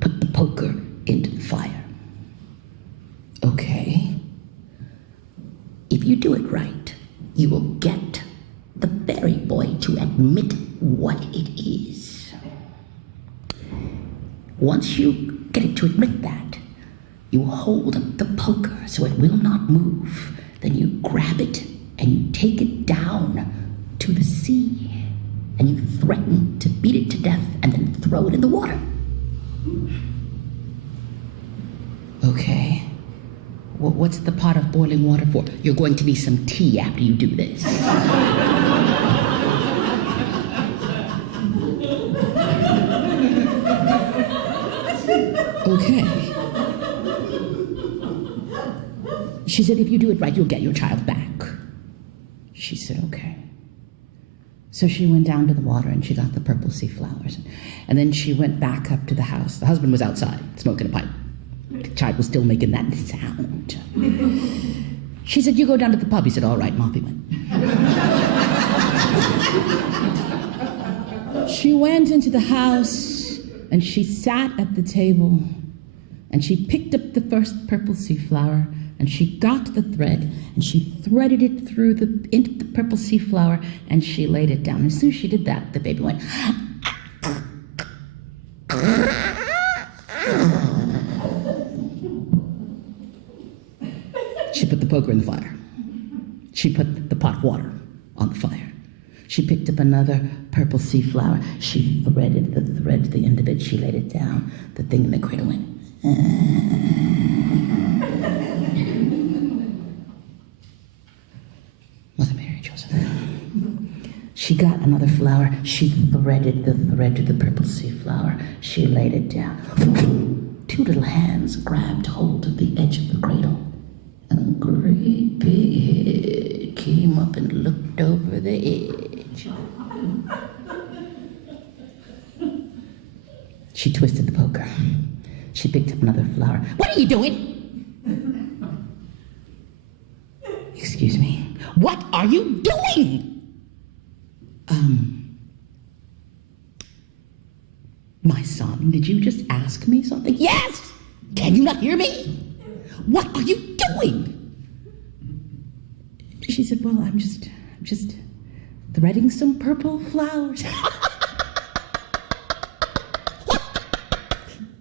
put the poker into the fire. Okay. If you do it right, you will get the fairy boy to admit what it is. Once you get it to admit that, you hold up the poker so it will not move. Then you grab it and you take it down to the sea. And you threaten to beat it to death and then throw it in the water. Okay. What's the pot of boiling water for? You're going to need some tea after you do this. Okay. She said, if you do it right, you'll get your child back. She said, okay. So she went down to the water and she got the purple sea flowers. And then she went back up to the house. The husband was outside smoking a pipe. The child was still making that sound. She said, you go down to the pub. He said, all right, and off he went. She went into the house and she sat at the table and she picked up the first purple sea flower and she got the thread and she threaded it into the purple sea flower and she laid it down. As soon as she did that, the baby went. She put the poker in the fire. She put the pot of water on the fire. She picked up another purple sea flower. She threaded the thread to the end of it. She laid it down. The thing in the cradle went. Mother Mary Joseph. She got another flower. She threaded the thread to the purple sea flower. She laid it down. Two little hands grabbed hold of the edge of the cradle. And a great big head came up and looked over the edge. She twisted the poker. She picked up another flower. What are you doing? Excuse me. What are you doing? My son, did you just ask me something? Yes! Can you not hear me? What are you doing? She said, well, I'm just threading some purple flowers.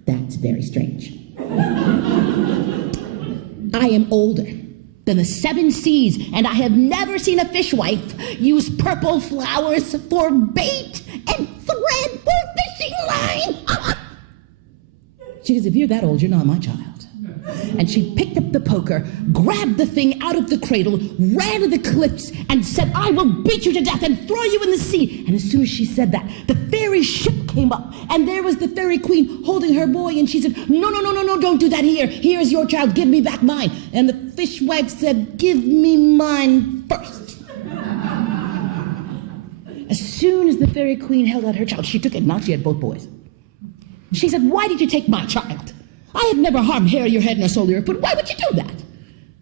That's very strange. I am older than the 7 seas, and I have never seen a fishwife use purple flowers for bait and thread for fishing line. She goes, if you're that old, you're not my child. And she picked up the poker, grabbed the thing out of the cradle, ran to the cliffs, and said, I will beat you to death and throw you in the sea. And as soon as she said that, the fairy ship came up, and there was the fairy queen holding her boy, and she said, no, don't do that here. Here is your child, give me back mine. And the fishwife said, give me mine first. As soon as the fairy queen held out her child, she took it. Now she had both boys. She said, why did you take my child? I have never harmed hair, your head, nor soul, your foot. Why would you do that?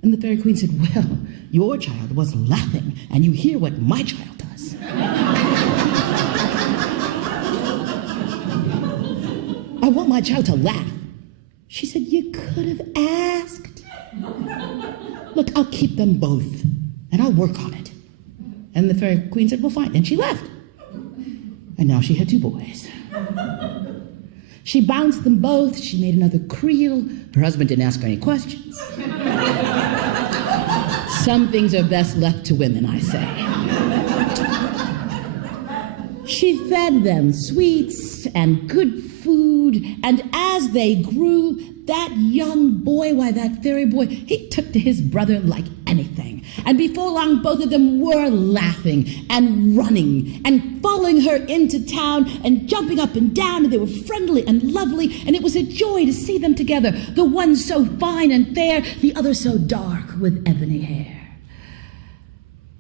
And the fairy queen said, well, your child was laughing, and you hear what my child does. I want my child to laugh. She said, you could have asked. Look, I'll keep them both, and I'll work on it. And the fairy queen said, well, fine. And she left. And now she had 2 boys. She bounced them both. She made another creel. Her husband didn't ask her any questions. Some things are best left to women, I say. She fed them sweets and good food, and as they grew, that young boy, why, that fairy boy, he took to his brother like anything. And before long, both of them were laughing and running and following her into town and jumping up and down, and they were friendly and lovely, and it was a joy to see them together, the one so fine and fair, the other so dark with ebony hair.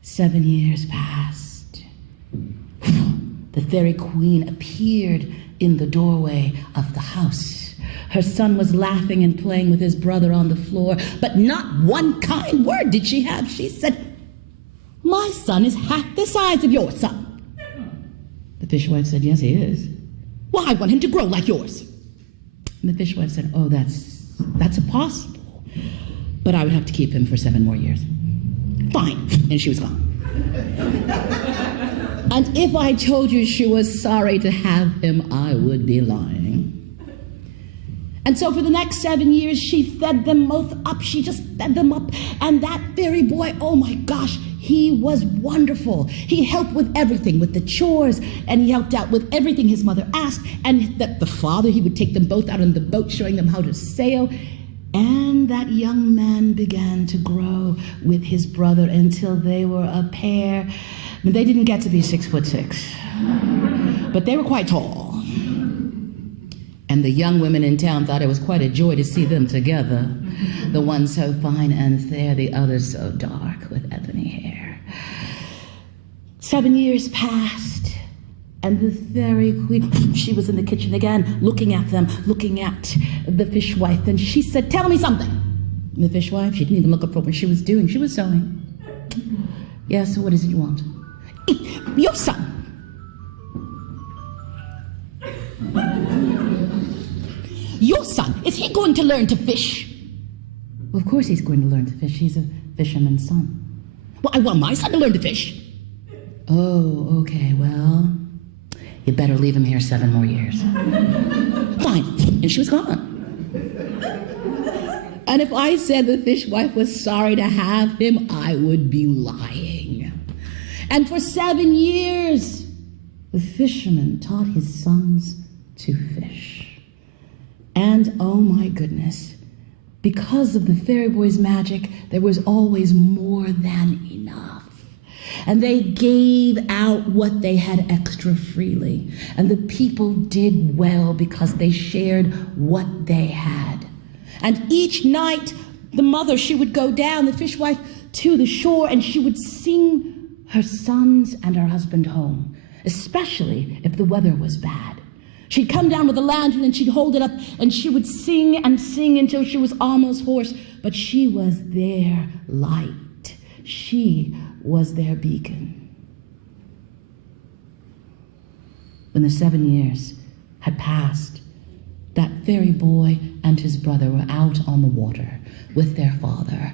7 years passed. The fairy queen appeared in the doorway of the house. Her son was laughing and playing with his brother on the floor, but not one kind word did she have. She said, my son is half the size of your son. The fishwife said, yes, he is. Well, I want him to grow like yours. And the fishwife said, oh, that's impossible. But I would have to keep him for 7 more years. Fine. And she was gone. And if I told you she was sorry to have him, I would be lying. And so for the next 7 years, she fed them both up. She just fed them up. And that fairy boy, oh my gosh, he was wonderful. He helped with everything, with the chores, and he helped out with everything his mother asked. And that the father, he would take them both out on the boat, showing them how to sail. And that young man began to grow with his brother until they were a pair. They didn't get to be 6'6", but they were quite tall. And the young women in town thought it was quite a joy to see them together. The one so fine and fair, the other so dark with ebony hair. 7 years passed, and the fairy queen, she was in the kitchen again, looking at them, looking at the fishwife, and she said, "Tell me something." And the fishwife, she didn't even look up for what she was doing. She was sewing. "Yes, what is it you want?" "Your son." "Your son, is he going to learn to fish?" "Well, of course he's going to learn to fish. He's a fisherman's son." "Well, I want my son to learn to fish." "Oh, okay, well, you better leave him here 7 more years." Fine. And she was gone. And if I said the fishwife was sorry to have him, I would be lying. And for 7 years, the fisherman taught his sons to fish. And oh my goodness, because of the fairy boy's magic, there was always more than enough. And they gave out what they had extra freely. And the people did well because they shared what they had. And each night, the mother, she would go down, the fishwife, to the shore, and she would sing her sons and her husband home, especially if the weather was bad. She'd come down with a lantern and she'd hold it up and she would sing and sing until she was almost hoarse, but she was their light. She was their beacon. When the 7 years had passed, that fairy boy and his brother were out on the water with their father,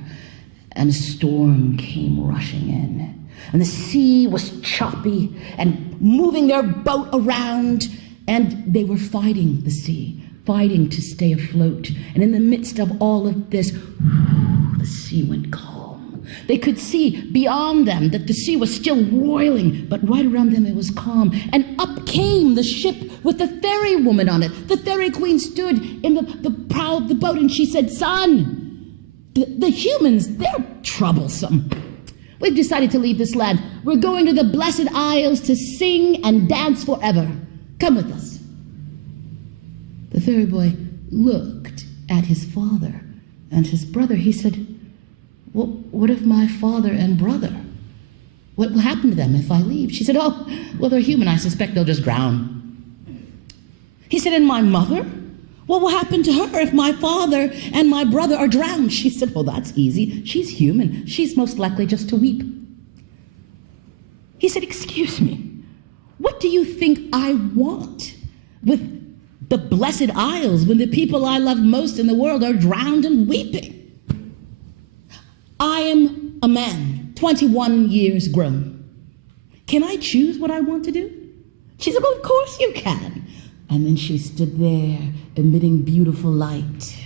and a storm came rushing in. And the sea was choppy and moving their boat around, and they were fighting the sea, fighting to stay afloat. And in the midst of all of this, the sea went calm. They could see beyond them that the sea was still roiling, but right around them it was calm. And up came the ship with the fairy woman on it. The fairy queen stood in the prow of the boat, and she said, "Son, the humans, they're troublesome. We've decided to leave this land. We're going to the Blessed Isles to sing and dance forever. Come with us." The fairy boy looked at his father and his brother. He said, "What of my father and brother? What will happen to them if I leave?" She said, "Oh, well, they're human. I suspect they'll just drown." He said, "And my mother? What will happen to her if my father and my brother are drowned?" She said, "Well, that's easy. She's human. She's most likely just to weep." He said, "Excuse me. What do you think I want with the Blessed Isles when the people I love most in the world are drowned and weeping? I am a man, 21 years grown. Can I choose what I want to do?" She said, "Well, of course you can." And then she stood there, emitting beautiful light.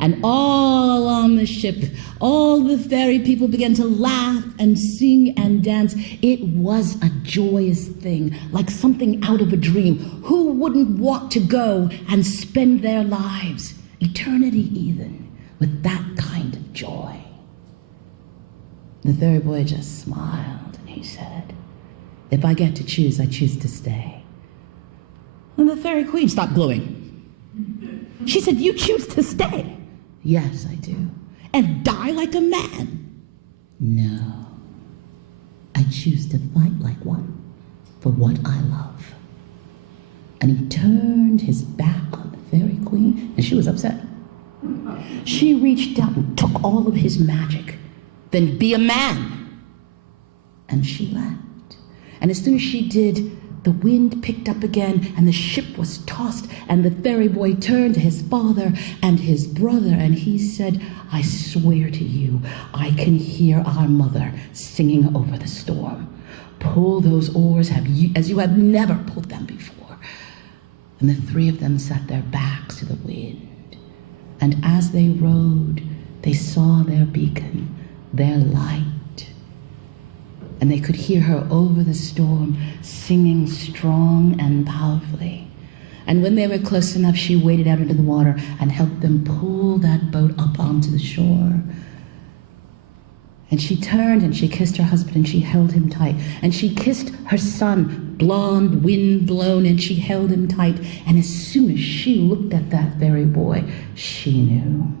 And all on the ship, all the fairy people began to laugh and sing and dance. It was a joyous thing, like something out of a dream. Who wouldn't want to go and spend their lives, eternity even, with that kind of joy? The fairy boy just smiled and he said, "If I get to choose, I choose to stay." And the fairy queen stopped glowing. She said, "You choose to stay?" "Yes, I do." "And die like a man?" "No. I choose to fight like one for what I love." And he turned his back on the fairy queen, and she was upset. She reached out and took all of his magic. "Then be a man." And she left. And as soon as she did, the wind picked up again, and the ship was tossed, and the fairy boy turned to his father and his brother, and he said, "I swear to you, I can hear our mother singing over the storm. Pull those oars as you have never pulled them before." And the three of them set their backs to the wind, and as they rowed, they saw their beacon, their light. And they could hear her over the storm, singing strong and powerfully. And when they were close enough, she waded out into the water and helped them pull that boat up onto the shore. And she turned and she kissed her husband and she held him tight. And she kissed her son, blonde, wind-blown, and she held him tight. And as soon as she looked at that very boy, she knew.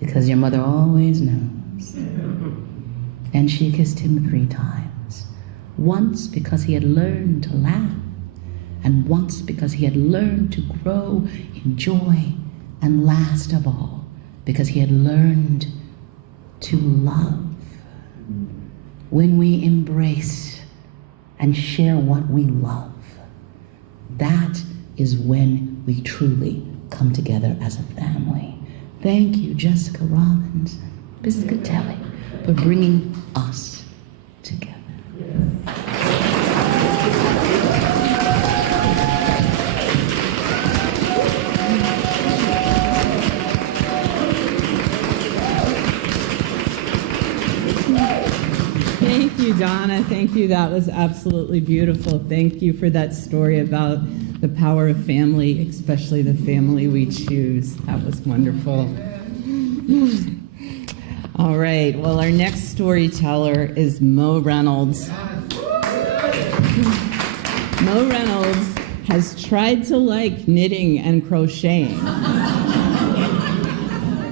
Because your mother always knows. And she kissed him 3 times. Once because he had learned to laugh. And once because he had learned to grow in joy. And last of all, because he had learned to love. When we embrace and share what we love, that is when we truly come together as a family. Thank you, Jessica Robbins, Biscatelli, for bringing us together. Thank you, Donna. Thank you. That was absolutely beautiful. Thank you for that story about the power of family, especially the family we choose. That was wonderful. All right. Well, our next storyteller is Mo Reynolds. Mo Reynolds has tried to like knitting and crocheting.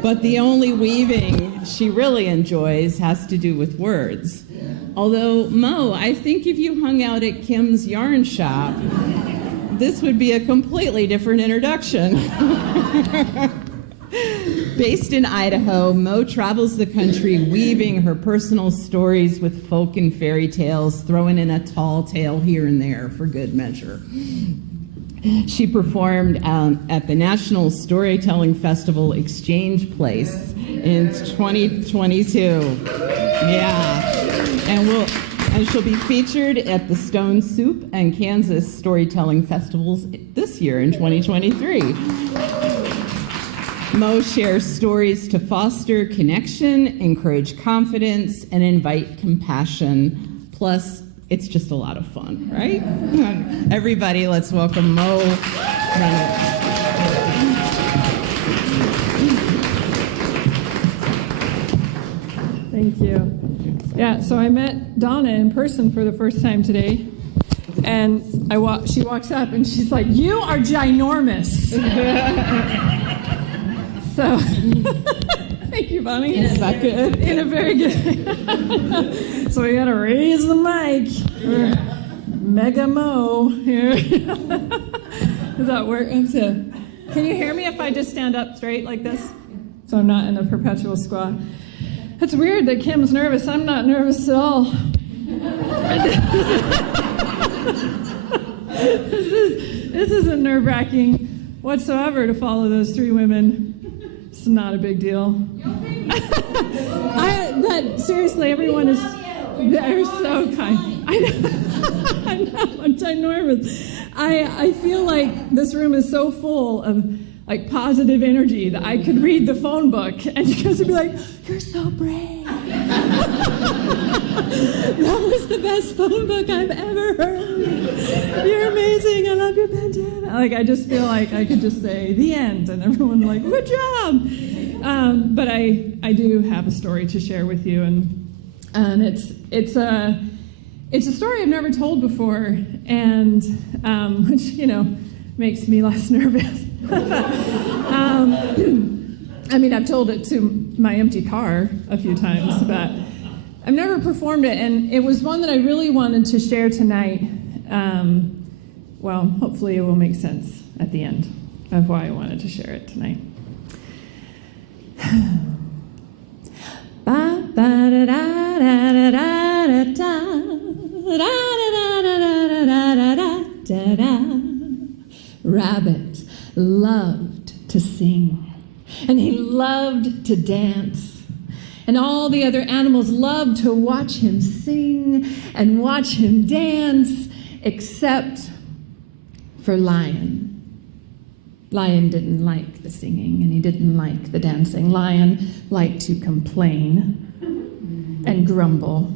But the only weaving she really enjoys has to do with words. Although, Mo, I think if you hung out at Kim's yarn shop, this would be a completely different introduction. Based in Idaho, Mo travels the country weaving her personal stories with folk and fairy tales, throwing in a tall tale here and there for good measure. She performed at the National Storytelling Festival Exchange Place in 2022. Yeah. And she'll be featured at the Stone Soup and Kansas Storytelling Festivals this year in 2023. Mo shares stories to foster connection, encourage confidence, and invite compassion. Plus, it's just a lot of fun, right? Everybody, let's welcome Mo Reynolds. Thank you. Yeah, so I met Donna in person for the first time today, and she walks up and she's like, "You are ginormous." So, thank you, Bonnie. Is that good? In a very good. So we got to raise the mic for Mega Mo here. Does that work? Can you hear me if I just stand up straight like this? So I'm not in a perpetual squat. It's weird that Kim's nervous. I'm not nervous at all. This isn't nerve-wracking whatsoever to follow those 3 women. It's not a big deal. But seriously, everyone is, they're so kind. I know, I'm ginormous. I feel like this room is so full of like positive energy that I could read the phone book and you guys would be like, "You're so brave." That was the best phone book I've ever heard. You're amazing. I love your bandana. Like, I just feel like I could just say the end and everyone like, "Good job." But I do have a story to share with you, and it's a story I've never told before, and which makes me less nervous. I mean, I've told it to my empty car a few times, but I've never performed it, and it was one that I really wanted to share tonight. Well, hopefully it will make sense at the end of why I wanted to share it tonight. Rabbit loved to sing, and he loved to dance, and all the other animals loved to watch him sing and watch him dance, except for Lion. Lion didn't like the singing, and he didn't like the dancing. Lion liked to complain and grumble.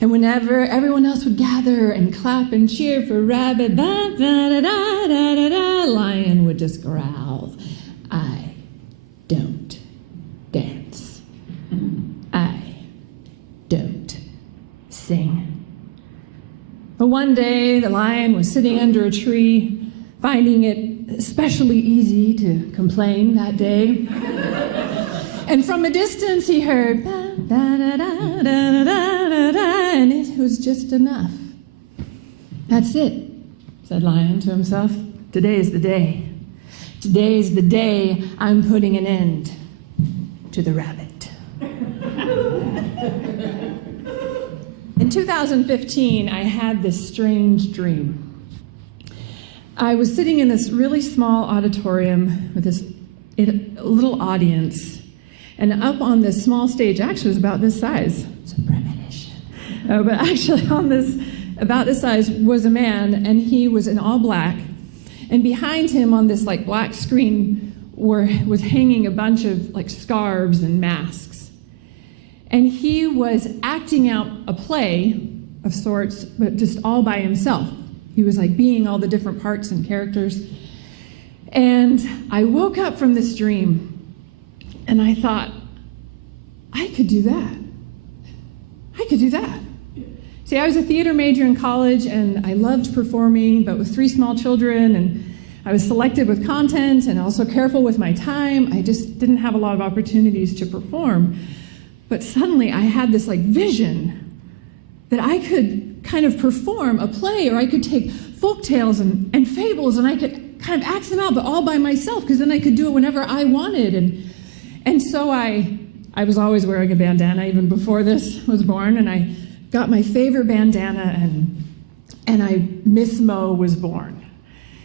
And whenever everyone else would gather and clap and cheer for Rabbit, Lion would just growl, "I don't dance. I Well, one day the lion was sitting under a tree, finding it especially easy to complain that day. And from a distance he heard, and it was just enough. That's it, said Lion to himself. Today is the day. Today is the day I'm putting an end to the rabbit. In 2015, I had this strange dream. I was sitting in this really small auditorium with this little audience, and up on this small stage, actually it was about this size, it's a premonition, but actually on this, about this size, was a man, and he was in all black, and behind him on this like black screen was hanging a bunch of like scarves and masks. And he was acting out a play of sorts, but just all by himself. He was like being all the different parts and characters. And I woke up from this dream and I thought, I could do that. I could do that. See, I was a theater major in college and I loved performing, but with 3 small children, and I was selective with content and also careful with my time. I just didn't have a lot of opportunities to perform. But suddenly I had this like vision that I could kind of perform a play, or I could take folk tales and fables and I could kind of act them out, but all by myself, because then I could do it whenever I wanted. And so I was always wearing a bandana even before this was born, and I got my favorite bandana, and Miss Mo was born.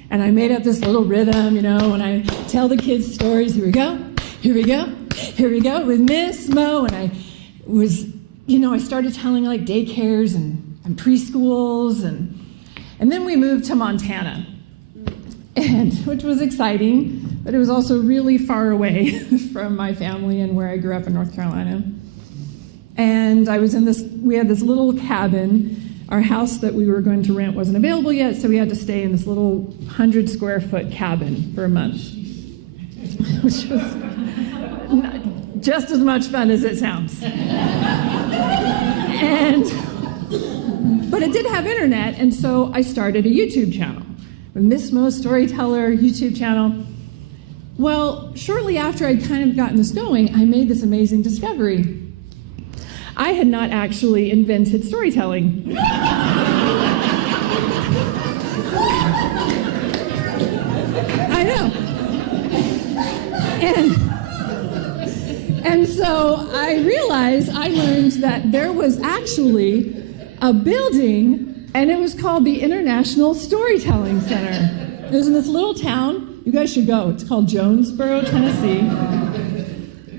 And I made up this little rhythm, when I tell the kids stories. Here we go, here we go, here we go with Miss Mo. And I was, I started telling like daycares and preschools, and then we moved to Montana, which was exciting, but it was also really far away from my family and where I grew up in North Carolina. And we had this little cabin. Our house that we were going to rent wasn't available yet, so we had to stay in this little 100 square foot cabin for a month, which was just as much fun as it sounds. But it did have internet, and so I started a YouTube channel, with Miss Mo's Storyteller YouTube channel. Well, shortly after I'd kind of gotten this going, I made this amazing discovery. I had not actually invented storytelling. I know. And so I learned that there was actually a building, and it was called the International Storytelling Center. It was in this little town. You guys should go. It's called Jonesboro, Tennessee.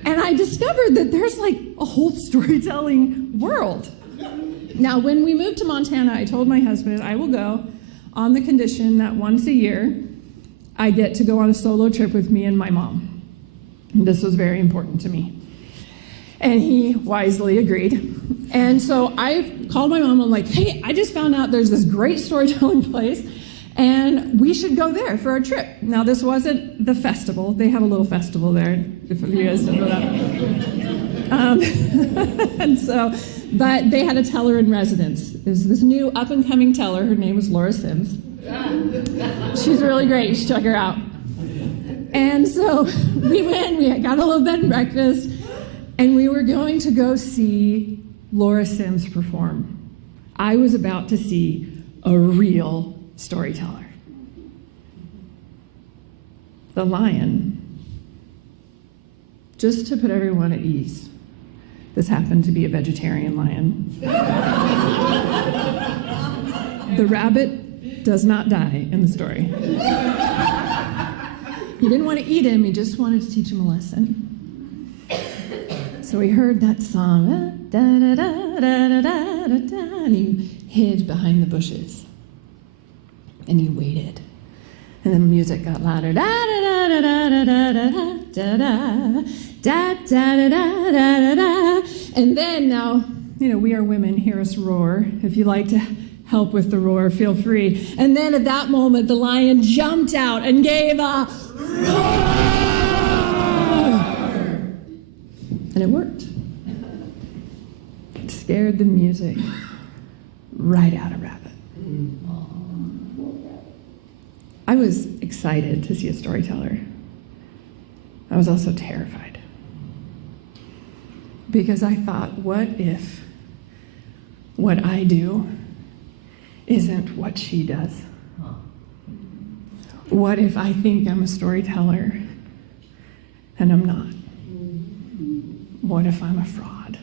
And I discovered that there's like a whole storytelling world. Now, when we moved to Montana, I told my husband I will go on the condition that once a year I get to go on a solo trip with me and my mom. And this was very important to me. And he wisely agreed. And so I called my mom. I'm like, hey, I just found out there's this great storytelling place, and we should go there for our trip. Now, this wasn't the festival. They have a little festival there, if you guys don't know that. But they had a teller in residence. There's this new up-and-coming teller. Her name was Laura Sims. She's really great. You should check her out. And so we went. We got a little bed and breakfast, and we were going to go see Laura Sims perform. I was about to see a real storyteller. The lion. Just to put everyone at ease, this happened to be a vegetarian lion. The rabbit does not die in the story. He didn't want to eat him, he just wanted to teach him a lesson. So he heard that song, and he hid behind the bushes. And he waited. And the music got louder. And then now, we are women, hear us roar. If you'd like to help with the roar, feel free. And then at that moment, the lion jumped out and gave a roar. And it worked. It scared the music right out of Rabbit. I was excited to see a storyteller. I was also terrified. Because I thought, what if what I do isn't what she does? What if I think I'm a storyteller and I'm not? What if I'm a fraud?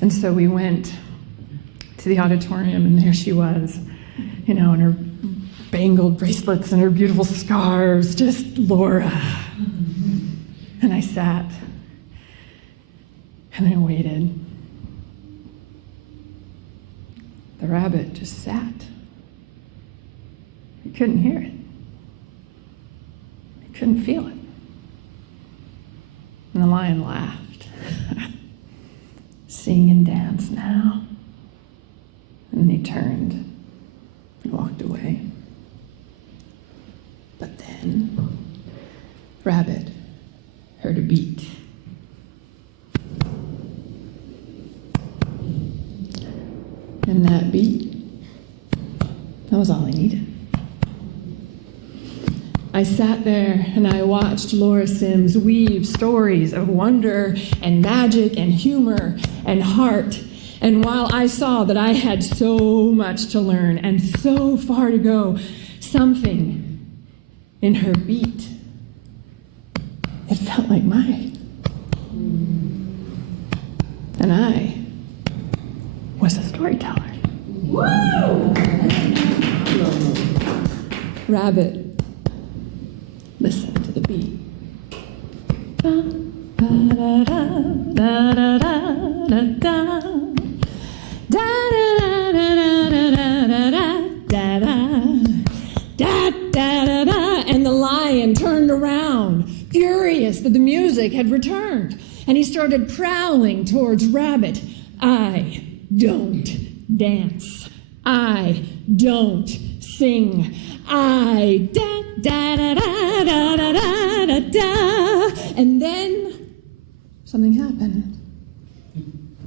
And so we went to the auditorium, and there she was, in her bangled bracelets and her beautiful scarves, just Laura. And I sat, and I waited. The rabbit just sat. You couldn't hear it. You couldn't feel it. And the lion laughed. Sing and dance now. And then he turned and walked away. But then, Rabbit heard a beat. And that beat, that was all I needed. I sat there and I watched Laura Sims weave stories of wonder and magic and humor and heart. And while I saw that I had so much to learn and so far to go, something in her beat, it felt like mine. And I was a storyteller. Woo! Rabbit, listen to the beat. And the lion turned around, furious that the music had returned, and he started prowling towards Rabbit. I don't dance. I don't sing. I da da da da da da da da da. And then something happened.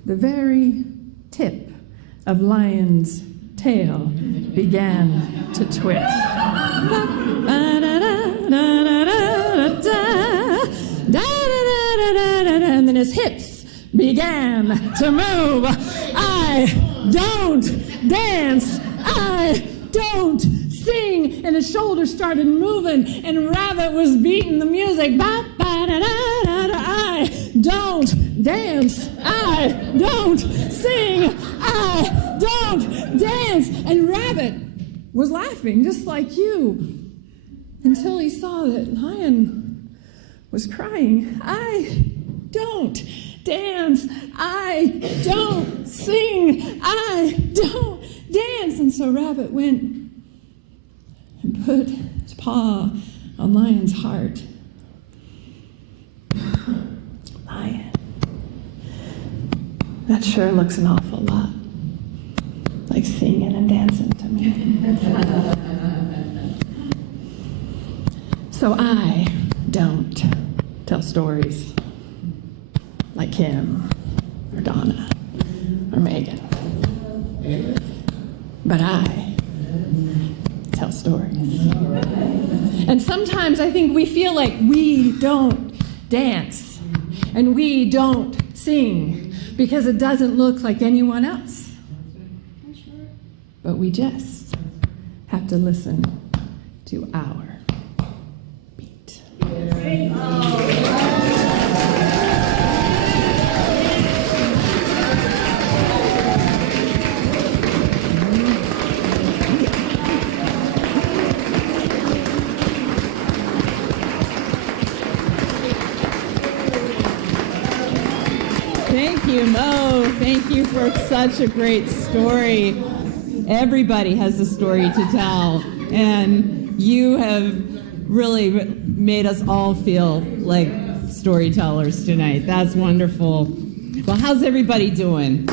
The very tip of Lion's tail began to twitch. And then his hips began to move. I don't dance. I don't sing. And his shoulders started moving, and Rabbit was beating the music. I don't dance. I don't sing. I don't dance. And Rabbit was laughing just like you until he saw that Lion was crying. I don't dance. I don't sing. I don't dance. And so Rabbit went and put his paw on Lion's heart. Lion, that sure looks an awful lot like singing and dancing to me. So I don't tell stories like Kim or Donna or Megan. But I tell stories. And sometimes I think we feel like we don't dance and we don't sing because it doesn't look like anyone else. But we just have to listen to our beat. Thank you, Mo. Thank you for such a great story. Everybody has a story to tell, and you have really made us all feel like storytellers tonight. That's wonderful. Well, how's everybody doing?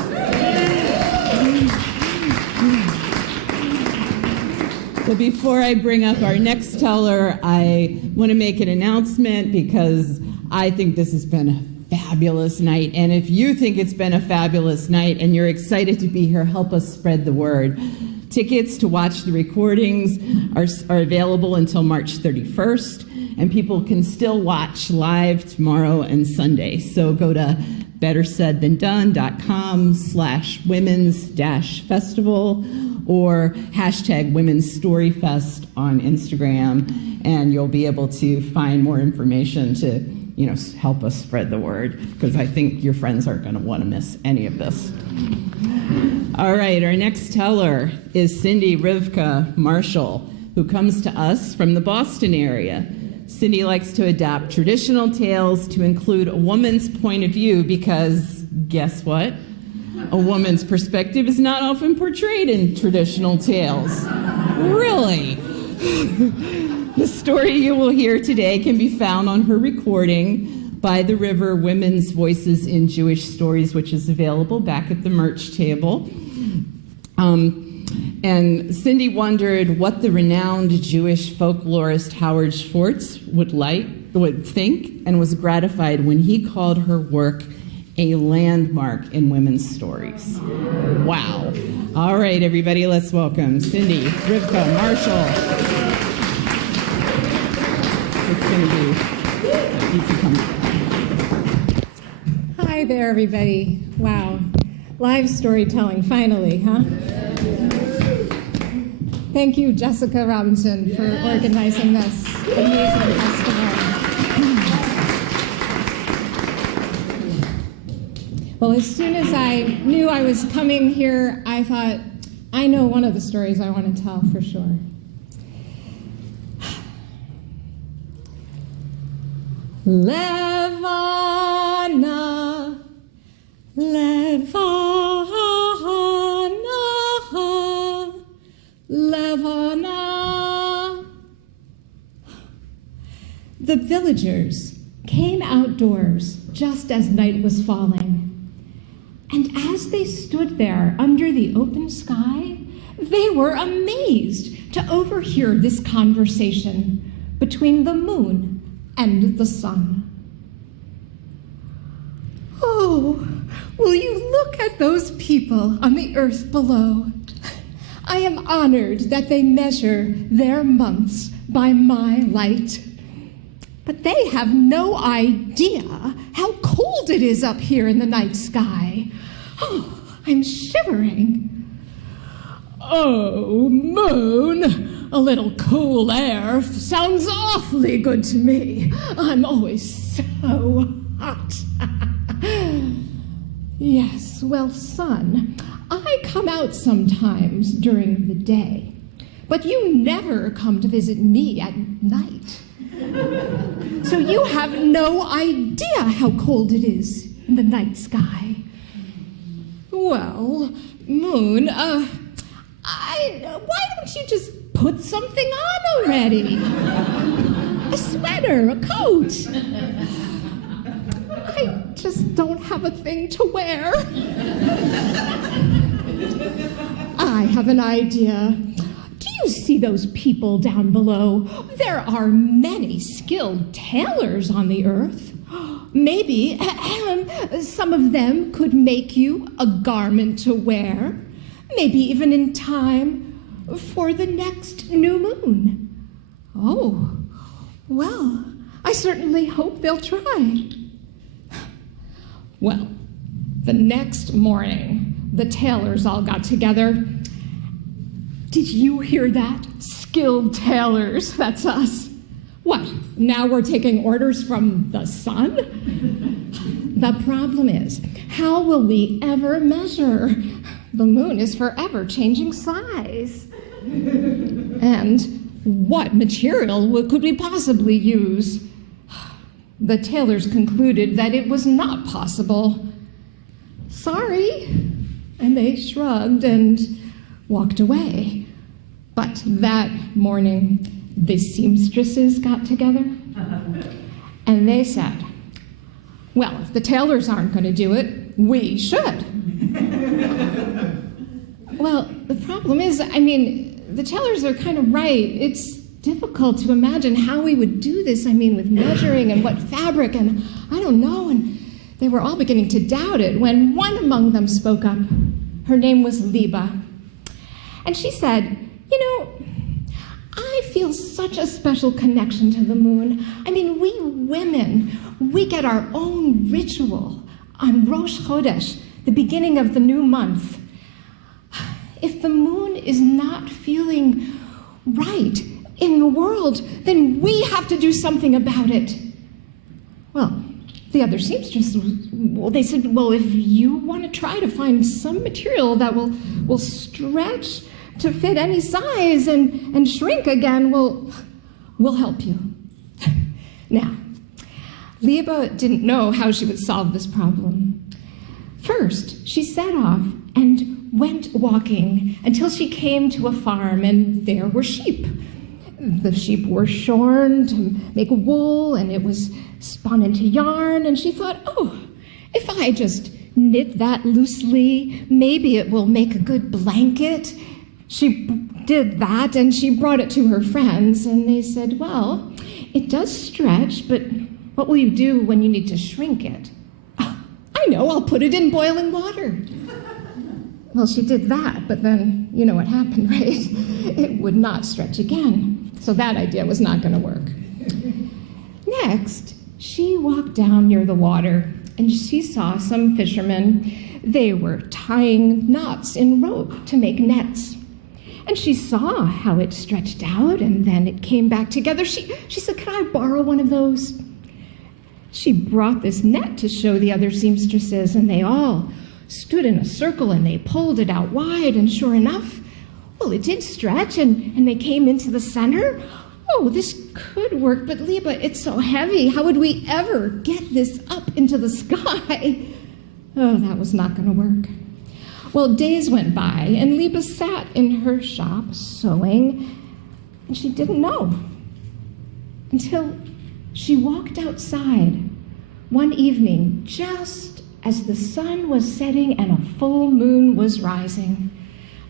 So before I bring up our next teller, I want to make an announcement because I think this has been a fabulous night. And if you think it's been a fabulous night and you're excited to be here, help us spread the word. Tickets to watch the recordings are available until March 31st, and people can still watch live tomorrow and Sunday. So go to bettersaidthandone.com/women's-festival or hashtag Women's Story Fest on Instagram, and you'll be able to find more information to help us spread the word, because I think your friends aren't going to want to miss any of this. All right, our next teller is Cindy Rivka Marshall, who comes to us from the Boston area. Cindy likes to adapt traditional tales to include a woman's point of view because, guess what? A woman's perspective is not often portrayed in traditional tales. Really? The story you will hear today can be found on her recording, By the River, Women's Voices in Jewish Stories, which is available back at the merch table. And Cindy wondered what the renowned Jewish folklorist Howard Schwartz would think, and was gratified when he called her work a landmark in women's stories. Wow. All right, everybody, let's welcome Cindy Rivka Marshall. It's going to be easy coming. Hi there, everybody. Wow. Live storytelling, finally, huh? Thank you, Jessica Robinson, for organizing this amazing festival. Well, as soon as I knew I was coming here, I thought, I know one of the stories I want to tell for sure. Levana, Levana, Levana. The villagers came outdoors just as night was falling. And as they stood there under the open sky, they were amazed to overhear this conversation between the moon and the sun. Oh, will you look at those people on the earth below? I am honored that they measure their months by my light. But they have no idea how cold it is up here in the night sky. Oh, I'm shivering. Oh, moon, a little cool air sounds awfully good to me. I'm always so hot. Yes, well, sun, I come out sometimes during the day, but you never come to visit me at night. So you have no idea how cold it is in the night sky. Well, moon, why don't you just put something on already? A sweater, a coat. I just don't have a thing to wear. I have an idea. Do you see those people down below? There are many skilled tailors on the earth. Maybe some of them could make you a garment to wear, maybe even in time for the next new moon. Oh, well, I certainly hope they'll try. Well, the next morning, the tailors all got together. Did you hear that? Skilled tailors, that's us. What, now we're taking orders from the sun? The problem is, how will we ever measure? The moon is forever changing size. And what material could we possibly use? The tailors concluded that it was not possible. Sorry. And they shrugged and walked away. But that morning, the seamstresses got together, and they said, well, if the tailors aren't going to do it, we should. Well, the problem is, the tailors are kind of right. It's difficult to imagine how we would do this, with measuring and what fabric, and I don't know, and They were all beginning to doubt it when one among them spoke up. Her name was Liba. And she said, "You know, I feel such a special connection to the moon. I mean, we women, we get our own ritual on Rosh Chodesh, the beginning of the new month. If the moon is not feeling right in the world, then we have to do something about it." Well, the other seamstresses, they said, "Well, if you want to try to find some material that will stretch to fit any size and shrink again, we'll help you." Now, Liba didn't know how she would solve this problem. First, she set off and went walking until she came to a farm, and there were sheep. The sheep were shorn to make wool, and it was spun into yarn, and she thought, "Oh, if I just knit that loosely, maybe it will make a good blanket." She did that, and she brought it to her friends, and they said, "Well, it does stretch, but what will you do when you need to shrink it?" "Oh, I know, I'll put it in boiling water." Well, she did that, but then you know what happened, right? It would not stretch again. So that idea was not going to work. Next, she walked down near the water, and she saw some fishermen. They were tying knots in rope to make nets. And she saw how it stretched out, and then it came back together. She said, "Can I borrow one of those?" She brought this net to show the other seamstresses, and they all stood in a circle, and they pulled it out wide, and sure enough, well, it did stretch, and they came into the center. "Oh, this could work, but Liba, it's so heavy. How would we ever get this up into the sky?" Oh, that was not going to work. Well, days went by, and Liba sat in her shop sewing, and she didn't know until she walked outside one evening just as the sun was setting and a full moon was rising,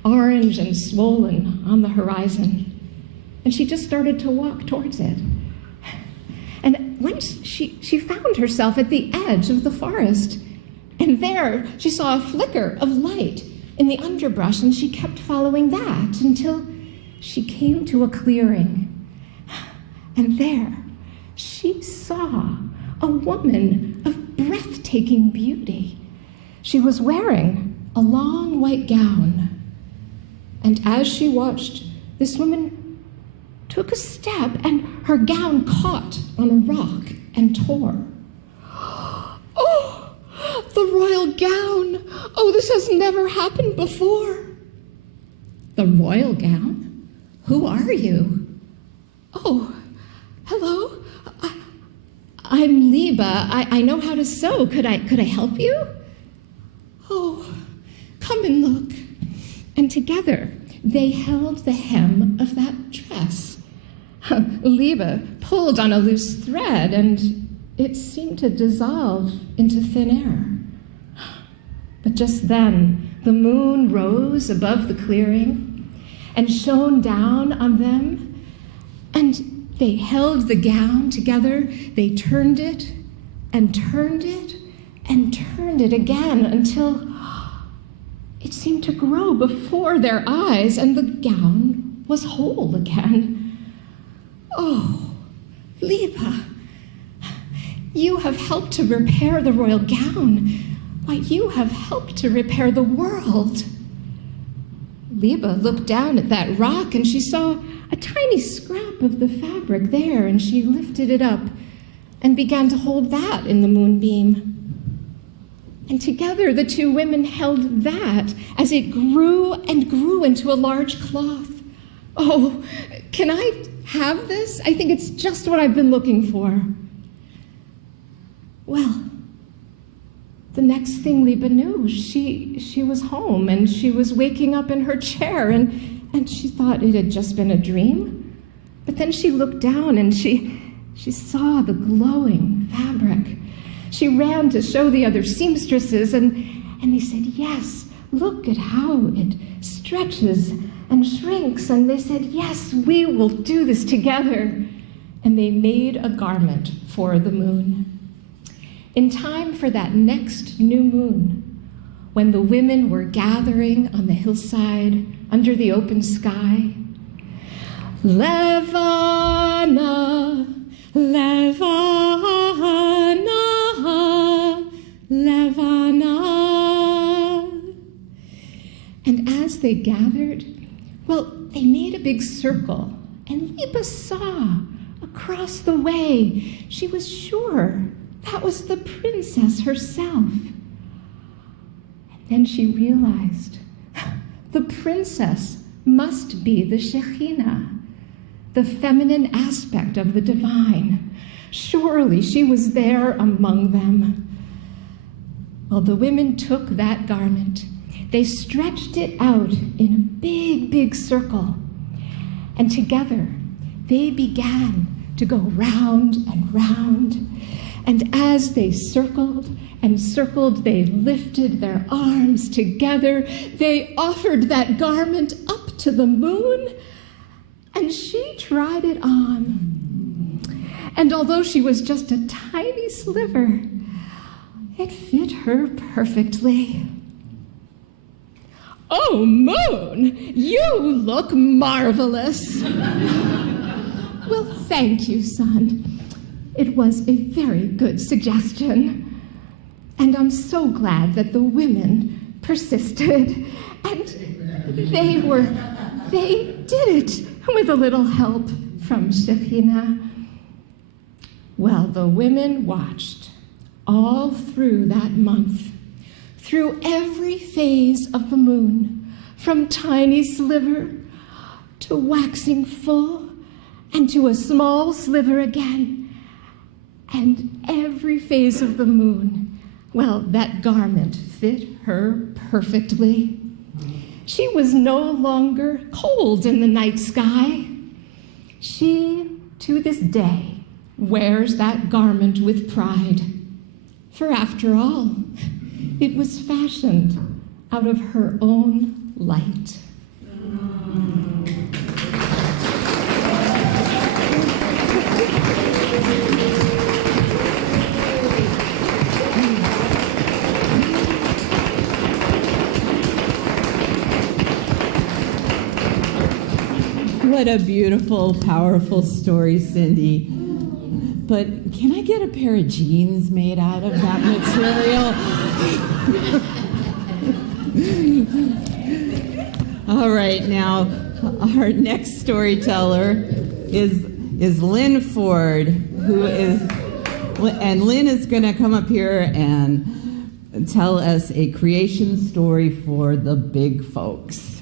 orange and swollen on the horizon. And she just started to walk towards it. And once she found herself at the edge of the forest, and there she saw a flicker of light in the underbrush, and she kept following that until she came to a clearing. And there she saw a woman of breathtaking beauty. She was wearing a long white gown. And as she watched, this woman took a step, and her gown caught on a rock and tore. "Oh, the royal gown! Oh, this has never happened before." "The royal gown? Who are you?" "Oh, hello. I'm Liba. I know how to sew. Could I help you?" "Oh, come and look." And together they held the hem of that dress. Liba pulled on a loose thread, and it seemed to dissolve into thin air. But just then the moon rose above the clearing and shone down on them, and they held the gown together. They turned it and turned it and turned it again until it seemed to grow before their eyes, and the gown was whole again. "Oh, Liba, you have helped to repair the royal gown. Why, you have helped to repair the world." Liba looked down at that rock, and she saw a tiny scrap of the fabric there, and she lifted it up and began to hold that in the moonbeam. And together the two women held that as it grew and grew into a large cloth. "Oh, can I have this? I think it's just what I've been looking for." Well, the next thing Liba knew, she was home, and she was waking up in her chair, and she thought it had just been a dream. But then she looked down, and she saw the glowing fabric. She ran to show the other seamstresses, and they said, "Yes, look at how it stretches and shrinks." And they said, "Yes, we will do this together." And they made a garment for the moon. in time for that next new moon, when the women were gathering on the hillside under the open sky. Levana, Levana, Levana. And as they gathered, well, they made a big circle, and Lipa saw across the way, she was sure that was the princess herself. And then she realized the princess must be the Shekhinah, the feminine aspect of the divine. Surely she was there among them. Well, the women took that garment. They stretched it out in a big, big circle. And together, they began to go round and round. And as they circled and circled, they lifted their arms together. They offered that garment up to the moon, and she tried it on. And although she was just a tiny sliver, it fit her perfectly. "Oh, Moon, you look marvelous." "Well, thank you, son. It was a very good suggestion. And I'm so glad that the women persisted. And they did it with a little help from Shekhinah." Well, the women watched all through that month, through every phase of the moon, from tiny sliver to waxing full and to a small sliver again. And every phase of the moon, well, that garment fit her perfectly. She was no longer cold in the night sky. She, to this day, wears that garment with pride. For after all, it was fashioned out of her own light. What a beautiful, powerful story, Cindy. But can I get a pair of jeans made out of that material? All right, now our next storyteller is Lynn Ford, and Lynn is going to come up here and tell us a creation story for the big folks.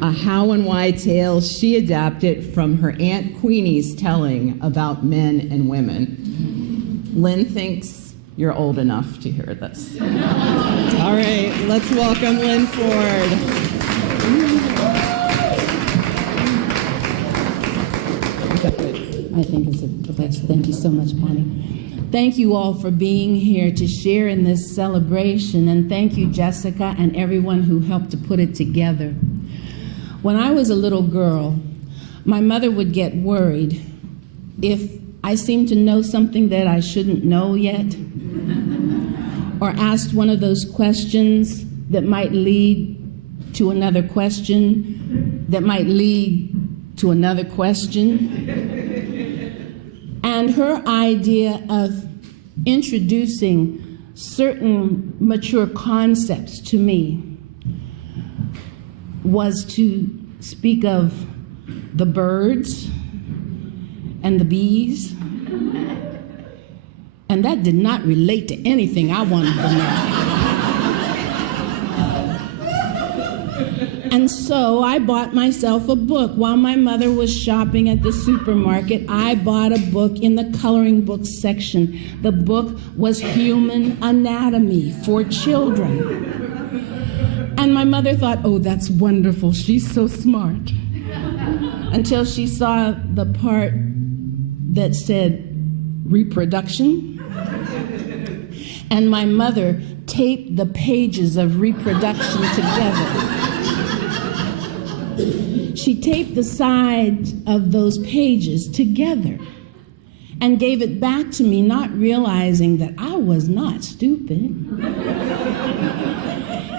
A how and why tale she adapted from her Aunt Queenie's telling about men and women. Lynn thinks you're old enough to hear this. All right, let's welcome Lynn Ford. I think it's the best. Thank you so much, Bonnie. Thank you all for being here to share in this celebration, and thank you, Jessica, and everyone who helped to put it together. When I was a little girl, my mother would get worried if I seemed to know something that I shouldn't know yet, or asked one of those questions that might lead to another question, that might lead to another question. And her idea of introducing certain mature concepts to me was to speak of the birds and the bees. And that did not relate to anything I wanted to know. And so I bought myself a book. While my mother was shopping at the supermarket, I bought a book in the coloring book section. The book was Human Anatomy for Children. And my mother thought, oh, that's wonderful, she's so smart. Until she saw the part that said reproduction. And my mother taped the pages of reproduction together. She taped the sides of those pages together. and gave it back to me, not realizing that I was not stupid.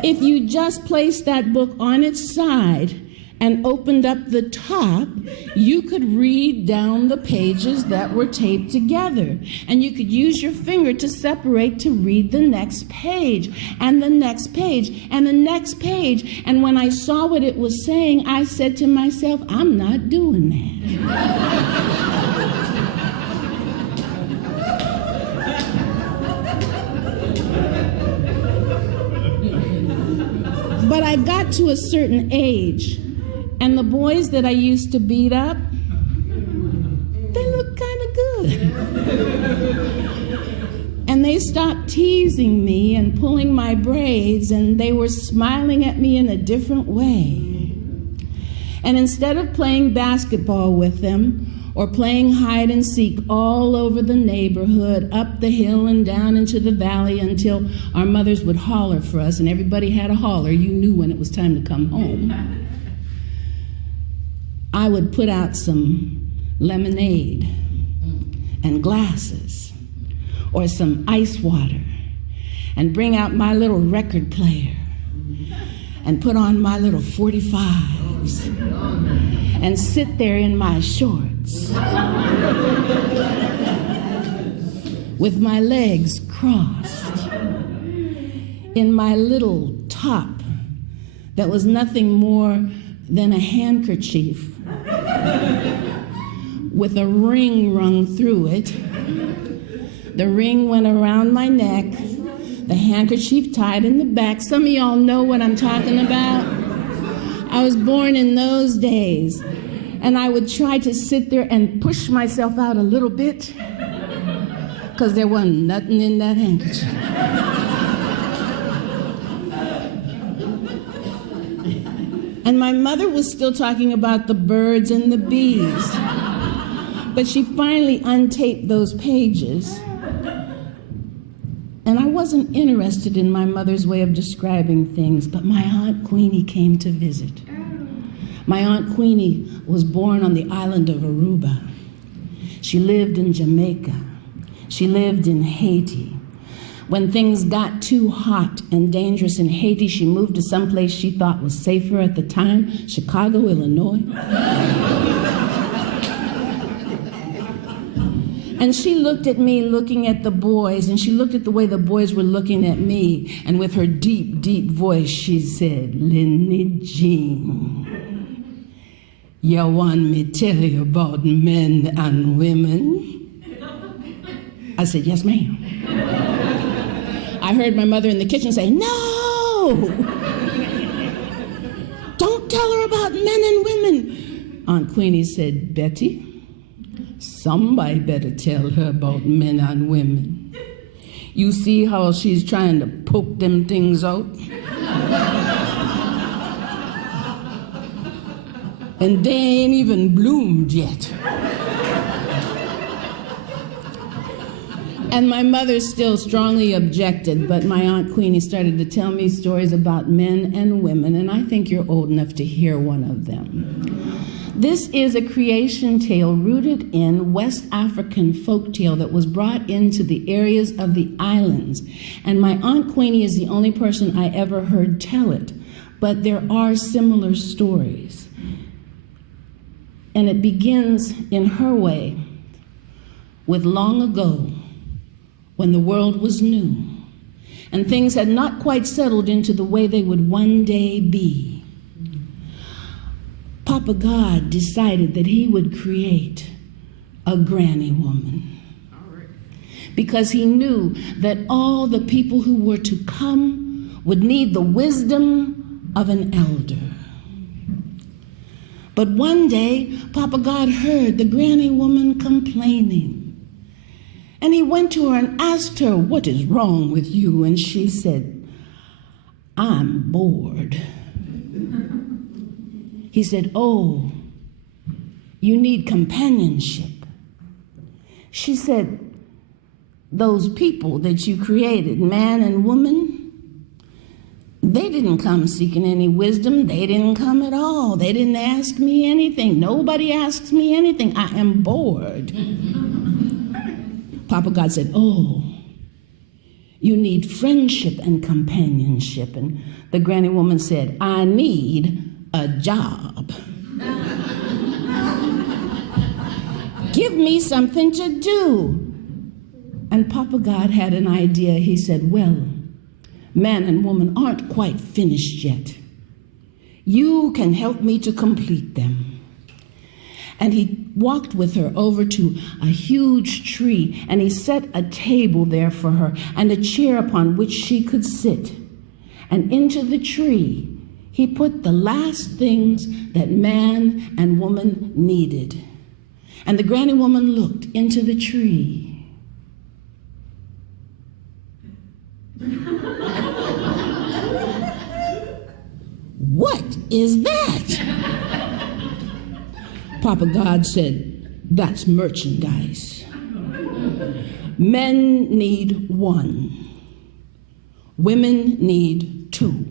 If you just placed that book on its side and opened up the top, you could read down the pages that were taped together. And you could use your finger to separate to read the next page, and the next page, and the next page. And when I saw what it was saying, I said to myself, I'm not doing that. But I got to a certain age, and the boys that I used to beat up, they looked kind of good. And they stopped teasing me and pulling my braids, and they were smiling at me in a different way. And instead of playing basketball with them, or playing hide and seek all over the neighborhood, up the hill and down into the valley until our mothers would holler for us, and everybody had a holler, you knew when it was time to come home. I would put out some lemonade and glasses, or some ice water, and bring out my little record player, and put on my little 45s, and sit there in my shorts with my legs crossed in my little top that was nothing more than a handkerchief with a ring rung through it. The ring went around my neck, the handkerchief tied in the back. Some of y'all know what I'm talking about. I was born in those days, and I would try to sit there and push myself out a little bit because there wasn't nothing in that handkerchief. And my mother was still talking about the birds and the bees, but she finally untaped those pages. And I wasn't interested in my mother's way of describing things, but my Aunt Queenie came to visit. My Aunt Queenie was born on the island of Aruba. She lived in Jamaica. She lived in Haiti. When things got too hot and dangerous in Haiti, she moved to someplace she thought was safer at the time, Chicago, Illinois. And she looked at me looking at the boys, and she looked at the way the boys were looking at me, and with her deep, deep voice, she said, Lynette Jean, you want me to tell you about men and women? I said, yes, ma'am. I heard my mother in the kitchen say, no! Don't tell her about men and women. Aunt Queenie said, Betty, somebody better tell her about men and women. You see how she's trying to poke them things out? And they ain't even bloomed yet. And my mother still strongly objected, but my Aunt Queenie started to tell me stories about men and women, and I think you're old enough to hear one of them. This is a creation tale rooted in West African folktale that was brought into the areas of the islands. And my Aunt Queenie is the only person I ever heard tell it, but there are similar stories. And it begins in her way with long ago, when the world was new and things had not quite settled into the way they would one day be. Papa God decided that he would create a granny woman because he knew that all the people who were to come would need the wisdom of an elder. But one day, Papa God heard the granny woman complaining. And he went to her and asked her, what is wrong with you? And she said, I'm bored. He said, oh, you need companionship. She said, those people that you created, man and woman, they didn't come seeking any wisdom. They didn't come at all. They didn't ask me anything. Nobody asks me anything. I am bored. Papa God said, oh, you need friendship and companionship. And the granny woman said, I need a job. Give me something to do. And Papa God had an idea. He said, well, man and woman aren't quite finished yet. You can help me to complete them. And he walked with her over to a huge tree, and he set a table there for her and a chair upon which she could sit. And into the tree, he put the last things that man and woman needed. And the granny woman looked into the tree. What is that? Papa God said, that's merchandise. Men need one. Women need two.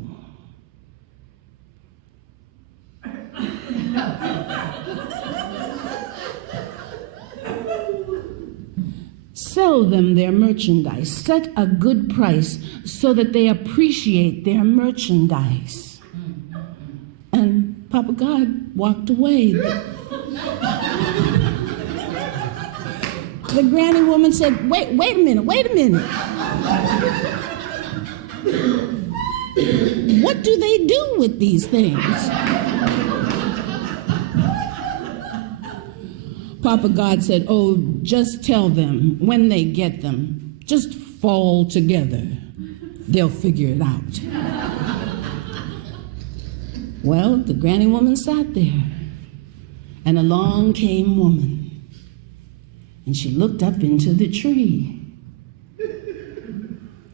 Sell them their merchandise. Set a good price so that they appreciate their merchandise. And Papa God walked away. The granny woman said, wait a minute. What do they do with these things? Papa God said, oh, just tell them when they get them, just fall together. They'll figure it out. Well, the granny woman sat there, and along came woman, and she looked up into the tree,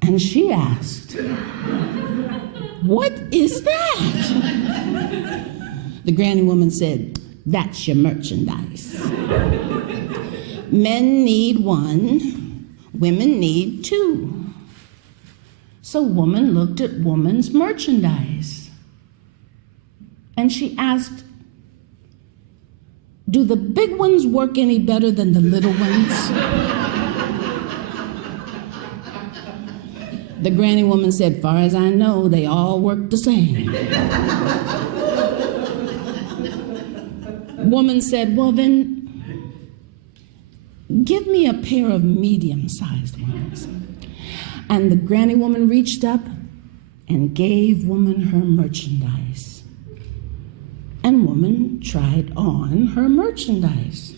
and she asked, what is that? The granny woman said, that's your merchandise. Men need one, women need two. So woman looked at woman's merchandise, and she asked, do the big ones work any better than the little ones? The granny woman said, far as I know, they all work the same. Woman said, well then, give me a pair of medium-sized ones. And the granny woman reached up and gave woman her merchandise. And woman tried on her merchandise.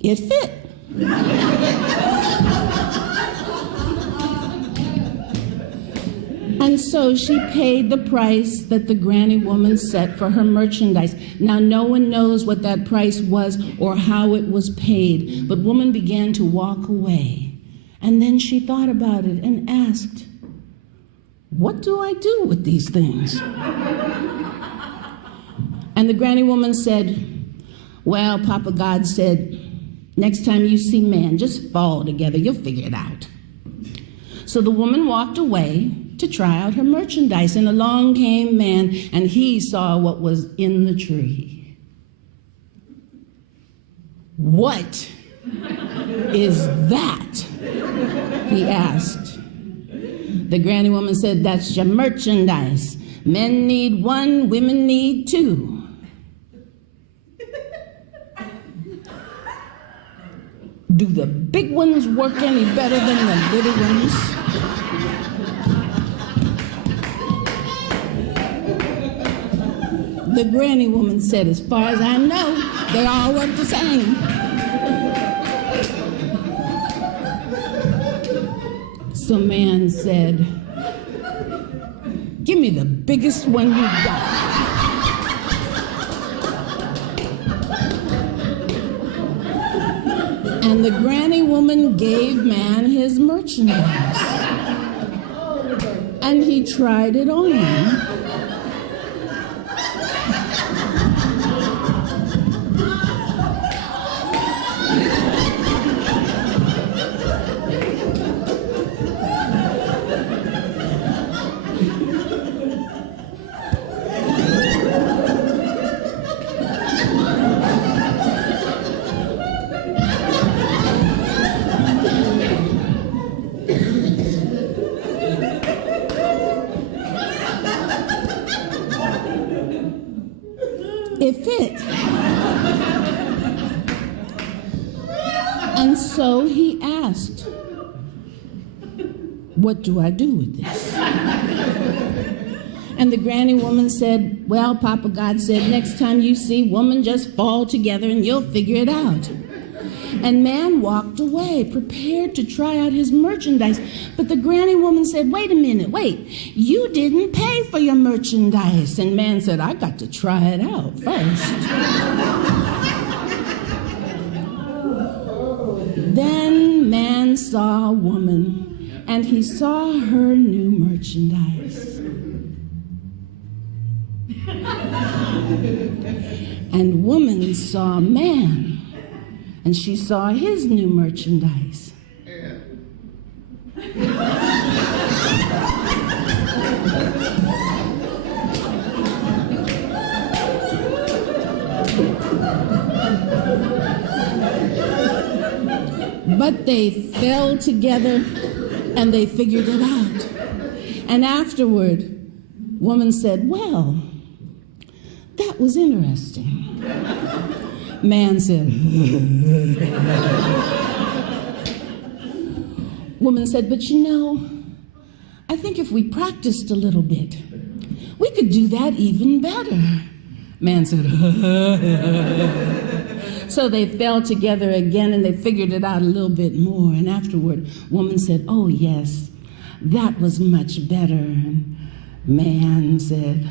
It fit. And so she paid the price that the granny woman set for her merchandise. Now, no one knows what that price was or how it was paid, but woman began to walk away. And then she thought about it and asked, what do I do with these things? And the granny woman said, well, Papa God said, next time you see man, just fall together. You'll figure it out. So the woman walked away to try out her merchandise, and along came man, and he saw what was in the tree. What is that? He asked. The granny woman said, that's your merchandise. Men need one, women need two. Do the big ones work any better than the little ones? The granny woman said, as far as I know, they all work the same. So man said, give me the biggest one you got. And the granny woman gave man his merchandise. And he tried it on. It fit. And so he asked, what do I do with this? And the granny woman said, well, Papa God said, next time you see woman, just fall together and you'll figure it out. And man walked away, prepared to try out his merchandise. But the granny woman said, wait a minute, you didn't pay for your merchandise. And man said, I got to try it out first. Then man saw a woman, and he saw her new merchandise. And woman saw a man, and she saw his new merchandise. But they fell together and they figured it out. And afterward, woman said, well, that was interesting. Man said, woman said, but you know, I think if we practiced a little bit, we could do that even better. Man said, so they fell together again and they figured it out a little bit more. And afterward, woman said, oh yes, that was much better. And man said,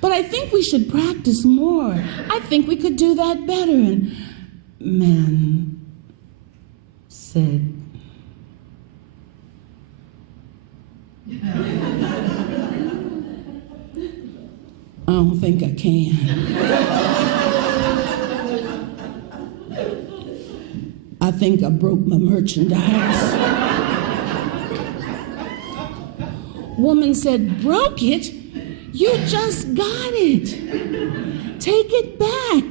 but I think we should practice more. I think we could do that better. And man said, I don't think I can. I think I broke my merchandise. Woman said, broke it? You just got it. Take it back.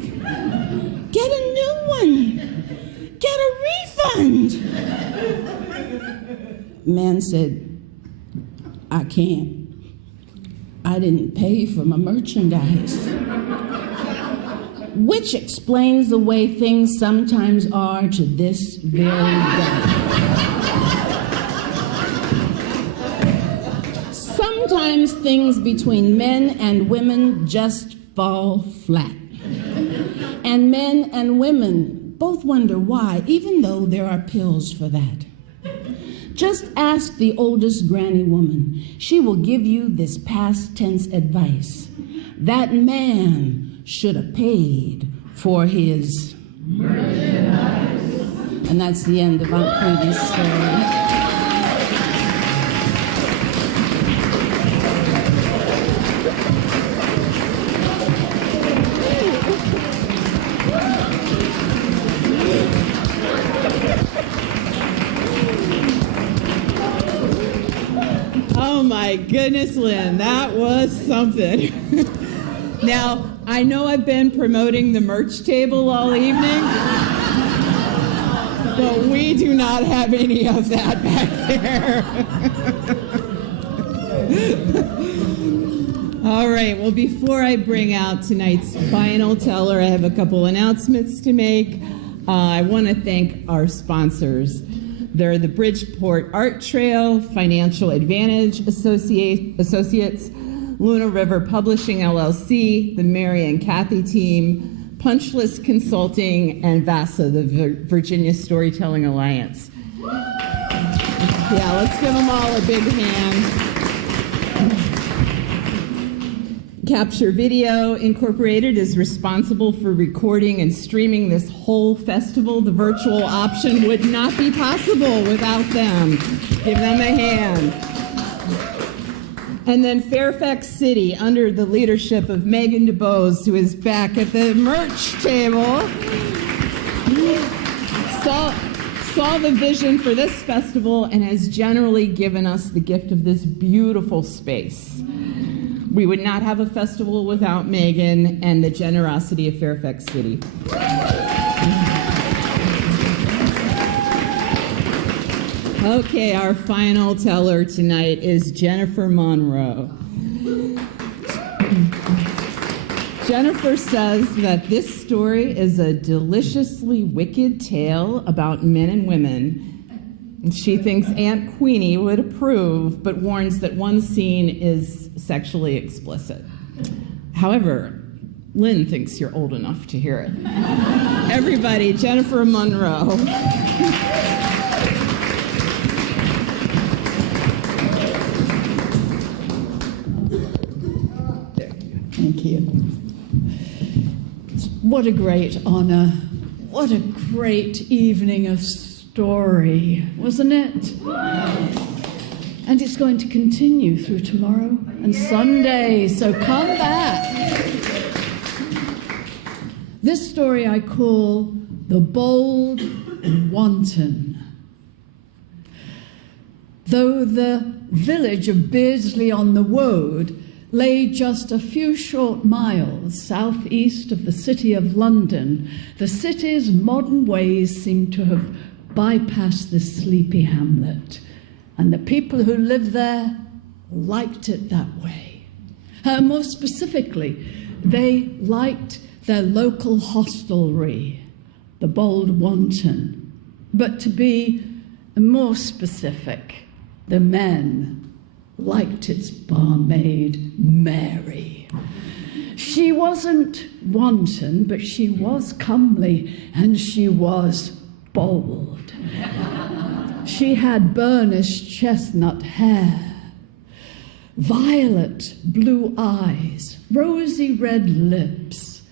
Get a new one. Get a refund. Man said, I can't. I didn't pay for my merchandise. Which explains the way things sometimes are to this very day. Sometimes things between men and women just fall flat. And men and women both wonder why, even though there are pills for that. Just ask the oldest granny woman. She will give you this past tense advice. That man should have paid for his merchandise. And that's the end of Aunt Prudy's story. My goodness, Lynn, that was something. Now, I know I've been promoting the merch table all evening, but we do not have any of that back there. All right, well, before I bring out tonight's final teller, I have a couple announcements to make. I want to thank our sponsors. They're the Bridgeport Art Trail, Financial Advantage Associates, Luna River Publishing LLC, the Mary and Kathy team, Punchless Consulting, and VASA, the Virginia Storytelling Alliance. Yeah, let's give them all a big hand. Capture Video Incorporated is responsible for recording and streaming this whole festival. The virtual option would not be possible without them. Give them a hand. And then Fairfax City, under the leadership of Megan DeBose, who is back at the merch table, saw the vision for this festival and has generally given us the gift of this beautiful space. We would not have a festival without Megan and the generosity of Fairfax City. Okay, our final teller tonight is Jennifer Munro. Jennifer says that this story is a deliciously wicked tale about men and women. And she thinks Aunt Queenie would approve, but warns that one scene is sexually explicit. However, Lynn thinks you're old enough to hear it. Everybody, Jennifer Munro. Thank you. What a great honor. What a great evening of story, wasn't it? And it's going to continue through tomorrow and Sunday, so come back. This story I call The Bold and Wanton. Though the village of Beardsley on the Wold lay just a few short miles southeast of the city of London, the city's modern ways seem to have bypassed this sleepy hamlet, and the people who lived there liked it that way. More specifically, they liked their local hostelry, the Bold Wanton. But to be more specific, the men liked its barmaid, Mary. She wasn't wanton, but she was comely, and she was bold. She had burnished chestnut hair, violet blue eyes, rosy red lips,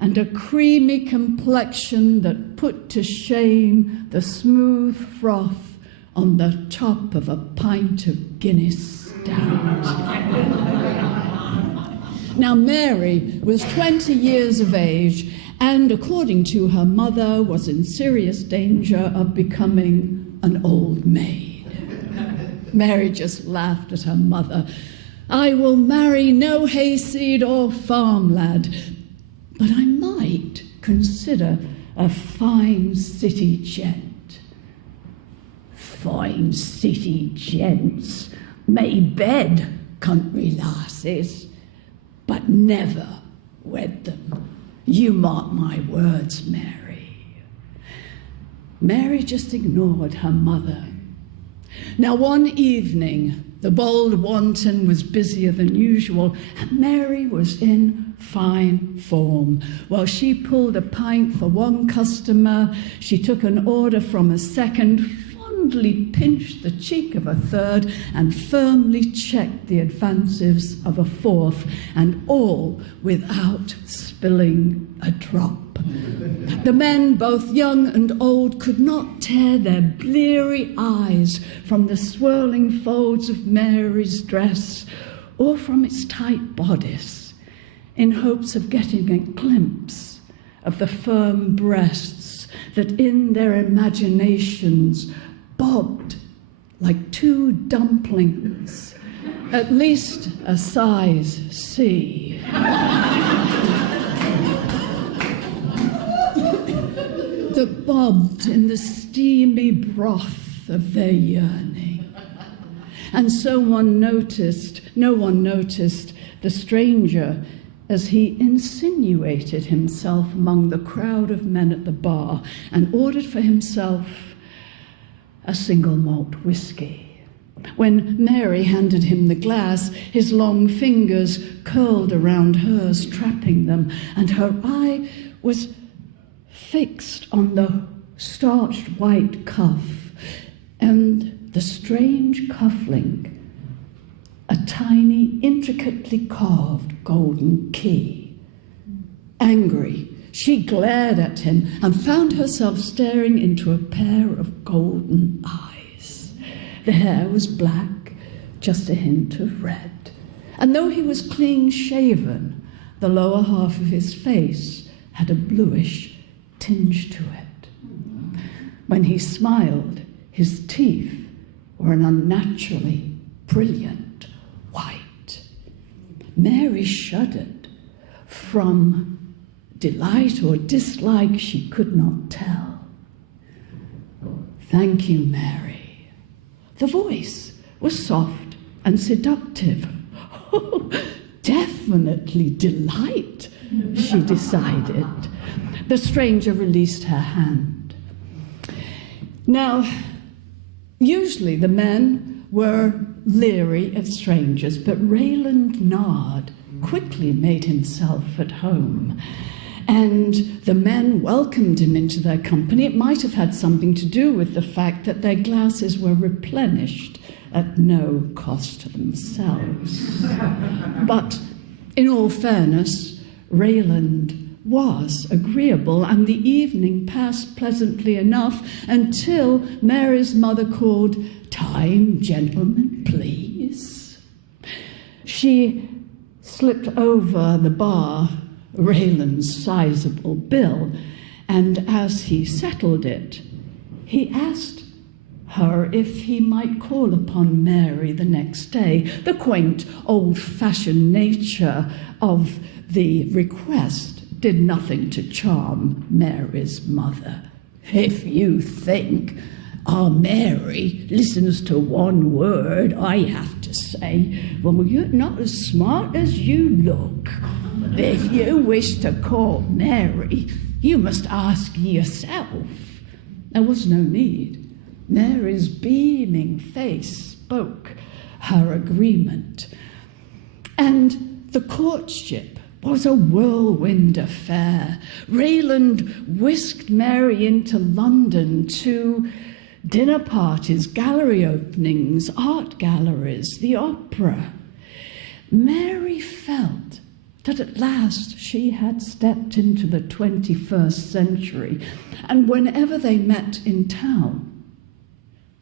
and a creamy complexion that put to shame the smooth froth on the top of a pint of Guinness stout. Now, Mary was 20 years of age and, according to her mother, was in serious danger of becoming an old maid. Mary just laughed at her mother. "I will marry no hayseed or farm lad, but I might consider a fine city gent." "Fine city gents may bed country lasses, but never wed them. You mark my words, Mary." Mary just ignored her mother. Now, one evening, the Bold Wanton was busier than usual, and Mary was in fine form. While she pulled a pint for one customer, she took an order from a second, fondly pinched the cheek of a third, and firmly checked the advances of a fourth, and all without spilling a drop. The men, both young and old, could not tear their bleary eyes from the swirling folds of Mary's dress or from its tight bodice, in hopes of getting a glimpse of the firm breasts that in their imaginations bobbed like two dumplings, at least a size C. That bobbed in the steamy broth of their yearning. And no one noticed the stranger as he insinuated himself among the crowd of men at the bar and ordered for himself a single malt whiskey. When Mary handed him the glass, his long fingers curled around hers, trapping them, and her eye was fixed on the starched white cuff and the strange cufflink, a tiny, intricately carved golden key. Angry, she glared at him and found herself staring into a pair of golden eyes. The hair was black, just a hint of red, and though he was clean-shaven, the lower half of his face had a bluish tinge to it. When he smiled, his teeth were an unnaturally brilliant white. Mary shuddered from delight or dislike, she could not tell. "Thank you, Mary," The voice was soft and seductive. Oh, definitely delight, she decided. The stranger released her hand. Now, usually the men were leery of strangers, but Rayland Nard quickly made himself at home. And the men welcomed him into their company. It might have had something to do with the fact that their glasses were replenished at no cost to themselves. But in all fairness, Rayland was agreeable, and the evening passed pleasantly enough until Mary's mother called, "Time, gentlemen, please." She slipped over the bar Rayland's sizable bill, and as he settled it, he asked her if he might call upon Mary the next day. The quaint, old-fashioned nature of the request did nothing to charm Mary's mother. "If you think our Mary listens to one word I have to say, well, you're not as smart as you look. If you wish to court Mary, you must ask yourself." There was no need. Mary's beaming face spoke her agreement. And the courtship was a whirlwind affair. Rayland whisked Mary into London to dinner parties, gallery openings, art galleries, the opera. Mary felt that at last she had stepped into the 21st century, and whenever they met in town,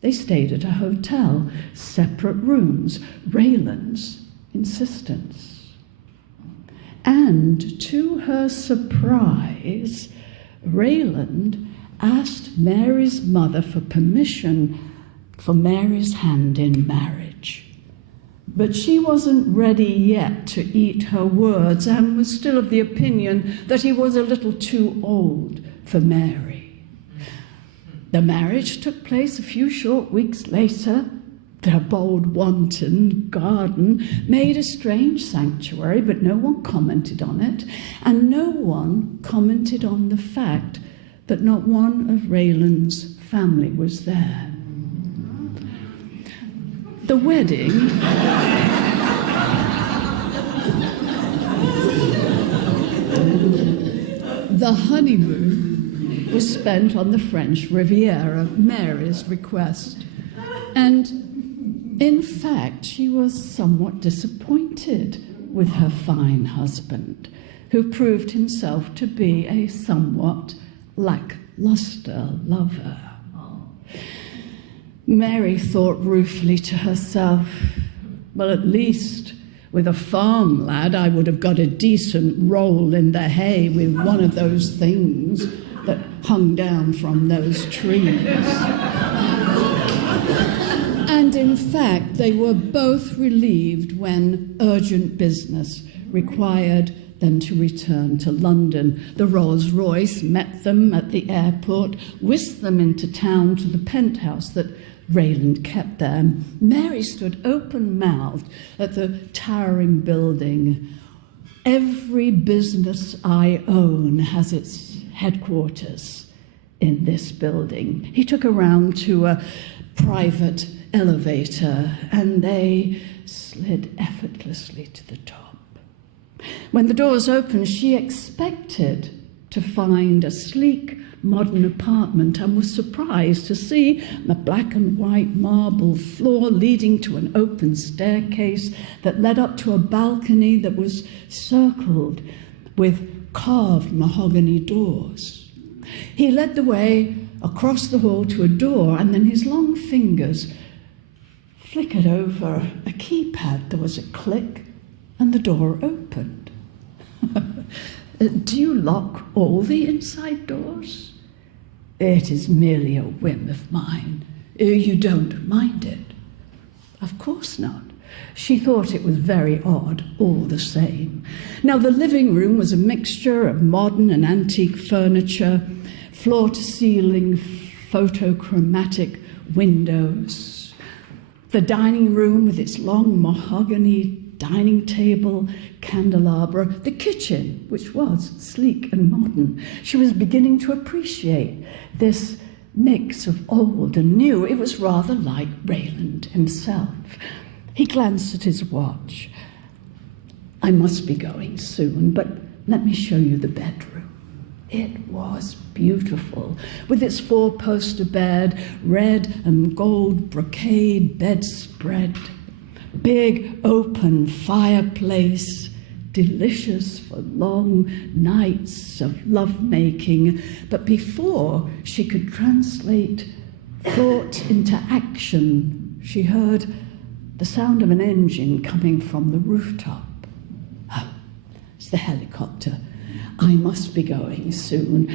they stayed at a hotel, separate rooms, Rayland's insistence. And to her surprise, Rayland asked Mary's mother for permission for Mary's hand in marriage. But she wasn't ready yet to eat her words and was still of the opinion that he was a little too old for Mary. The marriage took place a few short weeks later. The bold wanton Gardner made a strange sanctuary, but no one commented on it, and no one commented on the fact that not one of Rayland's family was there. The wedding the honeymoon was spent on the French Riviera, Mary's request, and in fact, she was somewhat disappointed with her fine husband, who proved himself to be a somewhat lackluster lover. Mary thought ruefully to herself, well, at least with a farm lad, I would have got a decent roll in the hay with one of those things that hung down from those trees. And in fact, they were both relieved when urgent business required them to return to London. The Rolls-Royce met them at the airport, whisked them into town to the penthouse that Rayland kept there. Mary stood open-mouthed at the towering building. Every business I own has its headquarters in this building. He took her round to a private elevator, and they slid effortlessly to the top. When the doors opened, she expected to find a sleek, modern apartment and was surprised to see a black and white marble floor leading to an open staircase that led up to a balcony that was circled with carved mahogany doors. He led the way across the hall to a door, and then his long fingers flickered over a keypad. There was a click, and the door opened. Do you lock all the inside doors? It is merely a whim of mine. You don't mind it? Of course not. She thought it was very odd, all the same. Now, the living room was a mixture of modern and antique furniture, floor-to-ceiling photochromatic windows, The dining room with its long mahogany dining table, candelabra, the kitchen, which was sleek and modern. She was beginning to appreciate this mix of old and new. It was rather like Rayland himself. He glanced at his watch. I must be going soon, but let me show you the bedroom. It was beautiful, with its four-poster bed, red and gold brocade bedspread, big open fireplace, delicious for long nights of lovemaking. But before she could translate thought into action, she heard the sound of an engine coming from the rooftop. Oh, it's the helicopter. I must be going soon,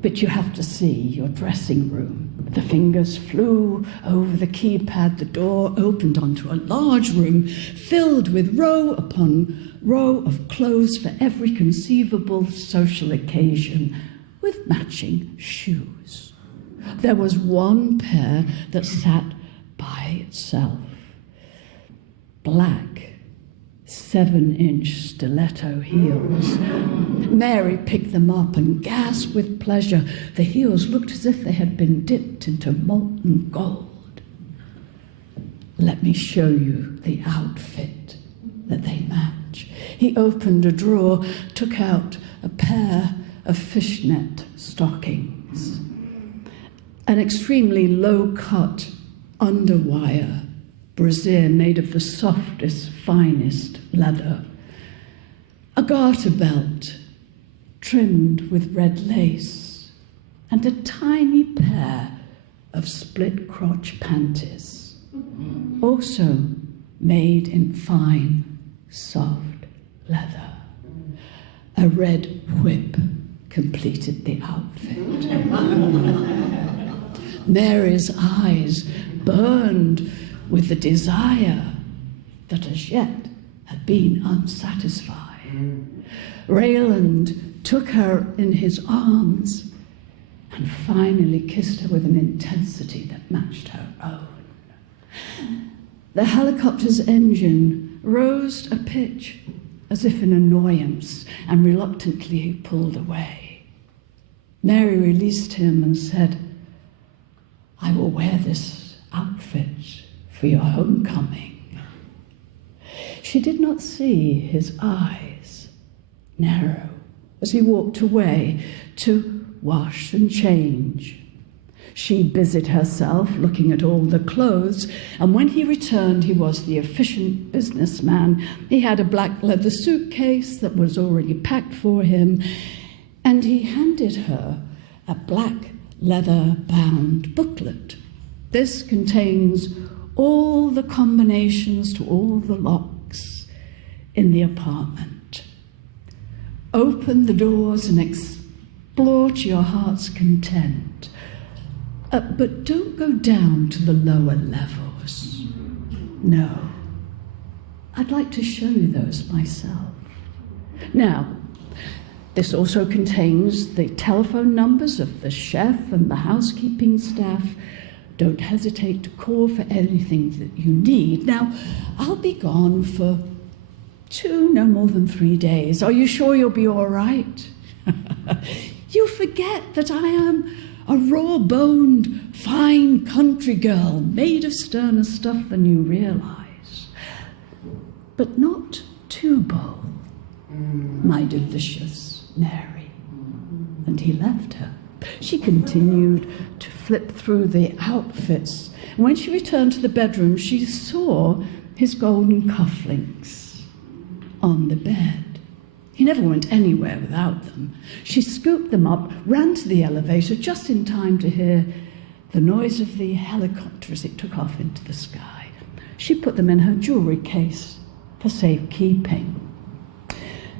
but you have to see your dressing room. The fingers flew over the keypad. The door opened onto a large room filled with row upon row of clothes for every conceivable social occasion, with matching shoes. There was one pair that sat by itself. Black 7-inch stiletto heels. Mary picked them up and gasped with pleasure. The heels looked as if they had been dipped into molten gold. Let me show you the outfit that they match. He opened a drawer, took out a pair of fishnet stockings, an extremely low-cut underwire brassiere made of the softest, finest leather, a garter belt trimmed with red lace, and a tiny pair of split-crotch panties, also made in fine, soft leather. A red whip completed the outfit. Mary's eyes burned with the desire that as yet had been unsatisfied. Rayland took her in his arms and finally kissed her with an intensity that matched her own. The helicopter's engine rose a pitch as if in annoyance, and reluctantly he pulled away. Mary released him and said, I will wear this outfit for your homecoming. She did not see his eyes narrow as he walked away to wash and change. She busied herself looking at all the clothes, and when he returned, he was the efficient businessman. He had a black leather suitcase that was already packed for him, and he handed her a black leather-bound booklet. This contains all the combinations to all the locks in the apartment. Open the doors and explore to your heart's content. But don't go down to the lower levels. No. I'd like to show you those myself. Now, this also contains the telephone numbers of the chef and the housekeeping staff. Don't hesitate to call for anything that you need. Now, I'll be gone for 2, no more than 3 days. Are you sure you'll be all right? You forget that I am a raw-boned, fine country girl, made of sterner stuff than you realize. But not too bold, my delicious Mary. And he left her. She continued to flip through the outfits. When she returned to the bedroom, she saw his golden cufflinks on the bed. He never went anywhere without them. She scooped them up, ran to the elevator just in time to hear the noise of the helicopter as it took off into the sky. She put them in her jewelry case for safekeeping.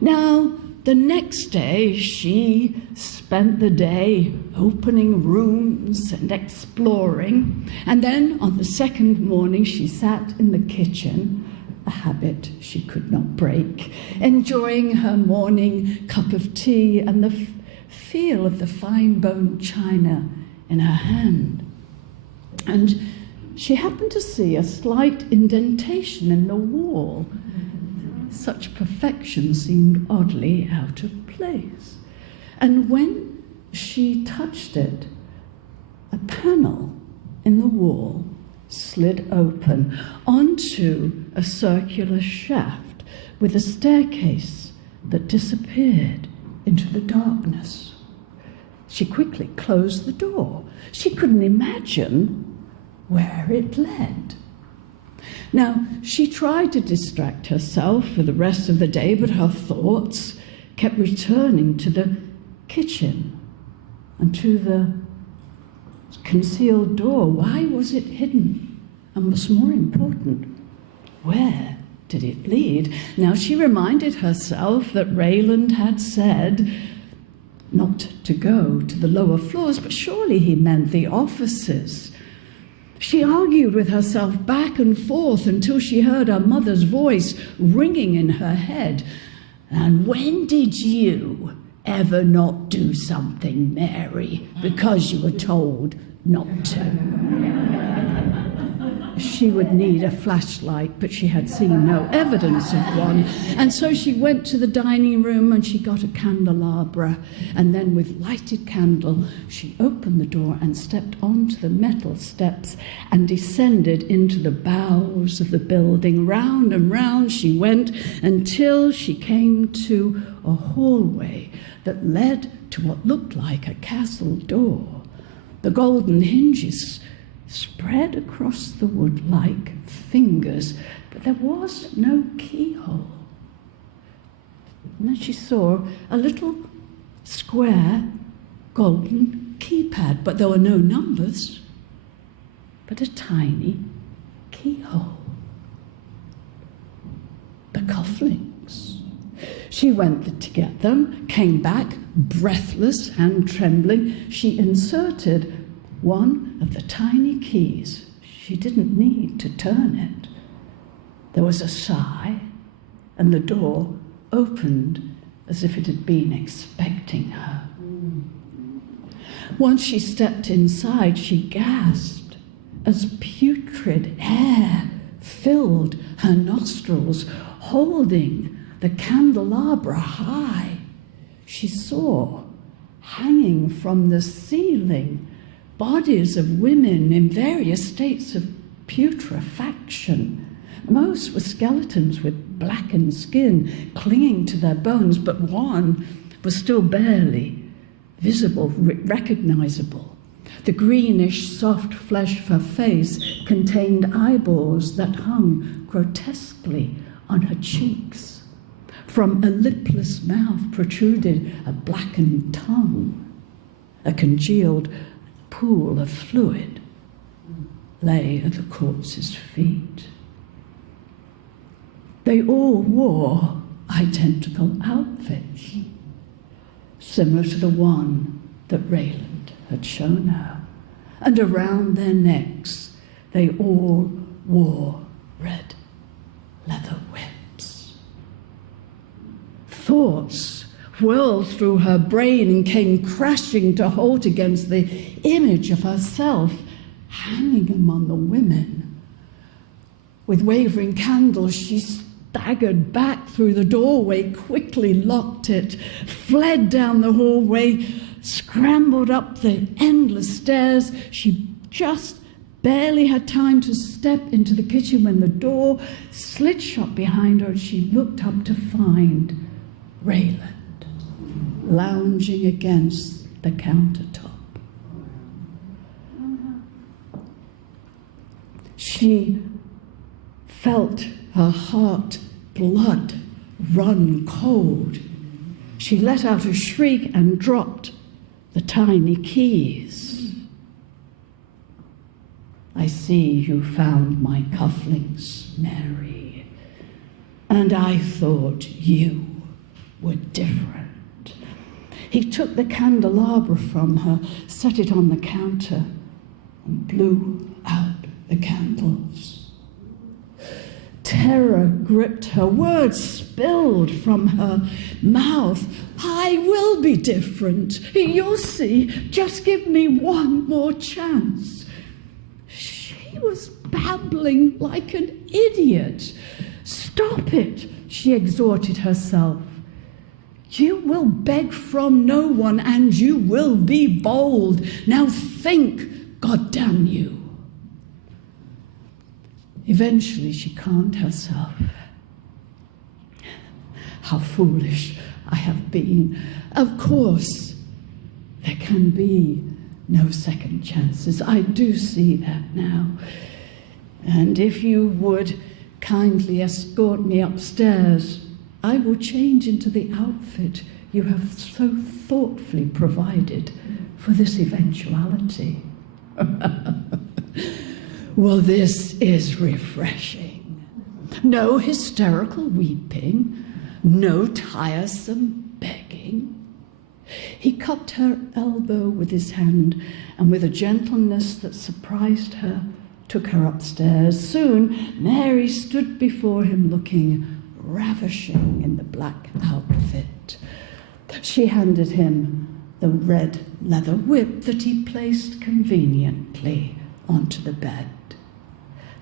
Now, the next day, she spent the day opening rooms and exploring. And then on the second morning, she sat in the kitchen, a habit she could not break, enjoying her morning cup of tea and the feel of the fine bone china in her hand. And she happened to see a slight indentation in the wall. Such perfection seemed oddly out of place. And when she touched it, a panel in the wall slid open onto a circular shaft with a staircase that disappeared into the darkness. She quickly closed the door. She couldn't imagine where it led. Now, she tried to distract herself for the rest of the day, but her thoughts kept returning to the kitchen and to the concealed door. Why was it hidden? And what's more important, where did it lead? Now she reminded herself that Rayland had said not to go to the lower floors, but surely he meant the offices. She argued with herself back and forth until she heard her mother's voice ringing in her head. And when did you ever not do something, Mary, because you were told not to? She would need a flashlight, but she had seen no evidence of one. And so she went to the dining room and she got a candelabra. And then with lighted candle, she opened the door and stepped onto the metal steps and descended into the bowels of the building. Round and round she went until she came to a hallway that led to what looked like a castle door. The golden hinges spread across the wood like fingers, but there was no keyhole. And then she saw a little square golden keypad, but there were no numbers, but a tiny keyhole. The cufflinks. She went to get them, came back, breathless and trembling. She inserted one of the tiny keys. She didn't need to turn it. There was a sigh, and the door opened as if it had been expecting her. Once she stepped inside, she gasped as putrid air filled her nostrils. Holding the candelabra high, she saw, hanging from the ceiling, bodies of women in various states of putrefaction. Most were skeletons with blackened skin clinging to their bones, but one was still barely visible, recognizable. The greenish, soft flesh of her face contained eyeballs that hung grotesquely on her cheeks. From a lipless mouth protruded a blackened tongue. A congealed pool of fluid lay at the corpse's feet. They all wore identical outfits, similar to the one that Rayland had shown her. And around their necks, they all wore red leather whips. Thoughts whirled through her brain and came crashing to halt against the image of herself hanging among the women. With wavering candles, she staggered back through the doorway, quickly locked it, fled down the hallway, scrambled up the endless stairs. She just barely had time to step into the kitchen when the door slid shut behind her and she looked up to find Rayland lounging against the countertop. She felt her heart blood run cold. She let out a shriek and dropped the tiny keys. I see you found my cufflinks, Mary, and I thought you were different. He took the candelabra from her, set it on the counter, and blew out the candles. Terror gripped her. Words spilled from her mouth. I will be different. You'll see. Just give me one more chance. She He was babbling like an idiot. Stop it, she exhorted herself. You will beg from no one, and you will be bold. Now think, God damn you. Eventually she calmed herself. How foolish I have been. Of course, there can be no second chances. I do see that now. And if you would kindly escort me upstairs, I will change into the outfit you have so thoughtfully provided for this eventuality. Well, this is refreshing. No hysterical weeping, no tiresome begging. He cupped her elbow with his hand, and with a gentleness that surprised her, took her upstairs. Soon, Mary stood before him looking ravishing in the black outfit. She handed him the red leather whip that he placed conveniently onto the bed.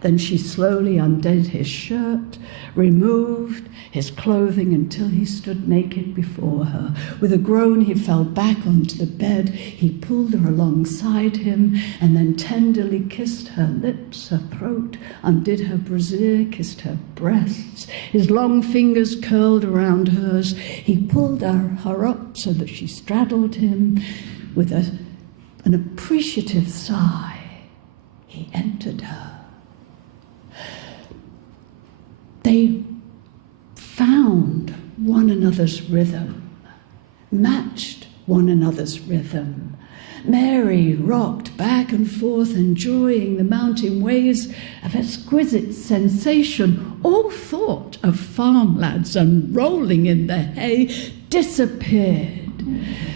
Then she slowly undid his shirt, removed his clothing until he stood naked before her. With a groan, he fell back onto the bed. He pulled her alongside him and then tenderly kissed her lips, her throat, undid her brassiere, kissed her breasts. His long fingers curled around hers. He pulled her up so that she straddled him. With an appreciative sigh, he entered her. They found one another's rhythm, matched one another's rhythm. Mary rocked back and forth, enjoying the mounting waves of exquisite sensation. All thought of farm lads and rolling in the hay disappeared.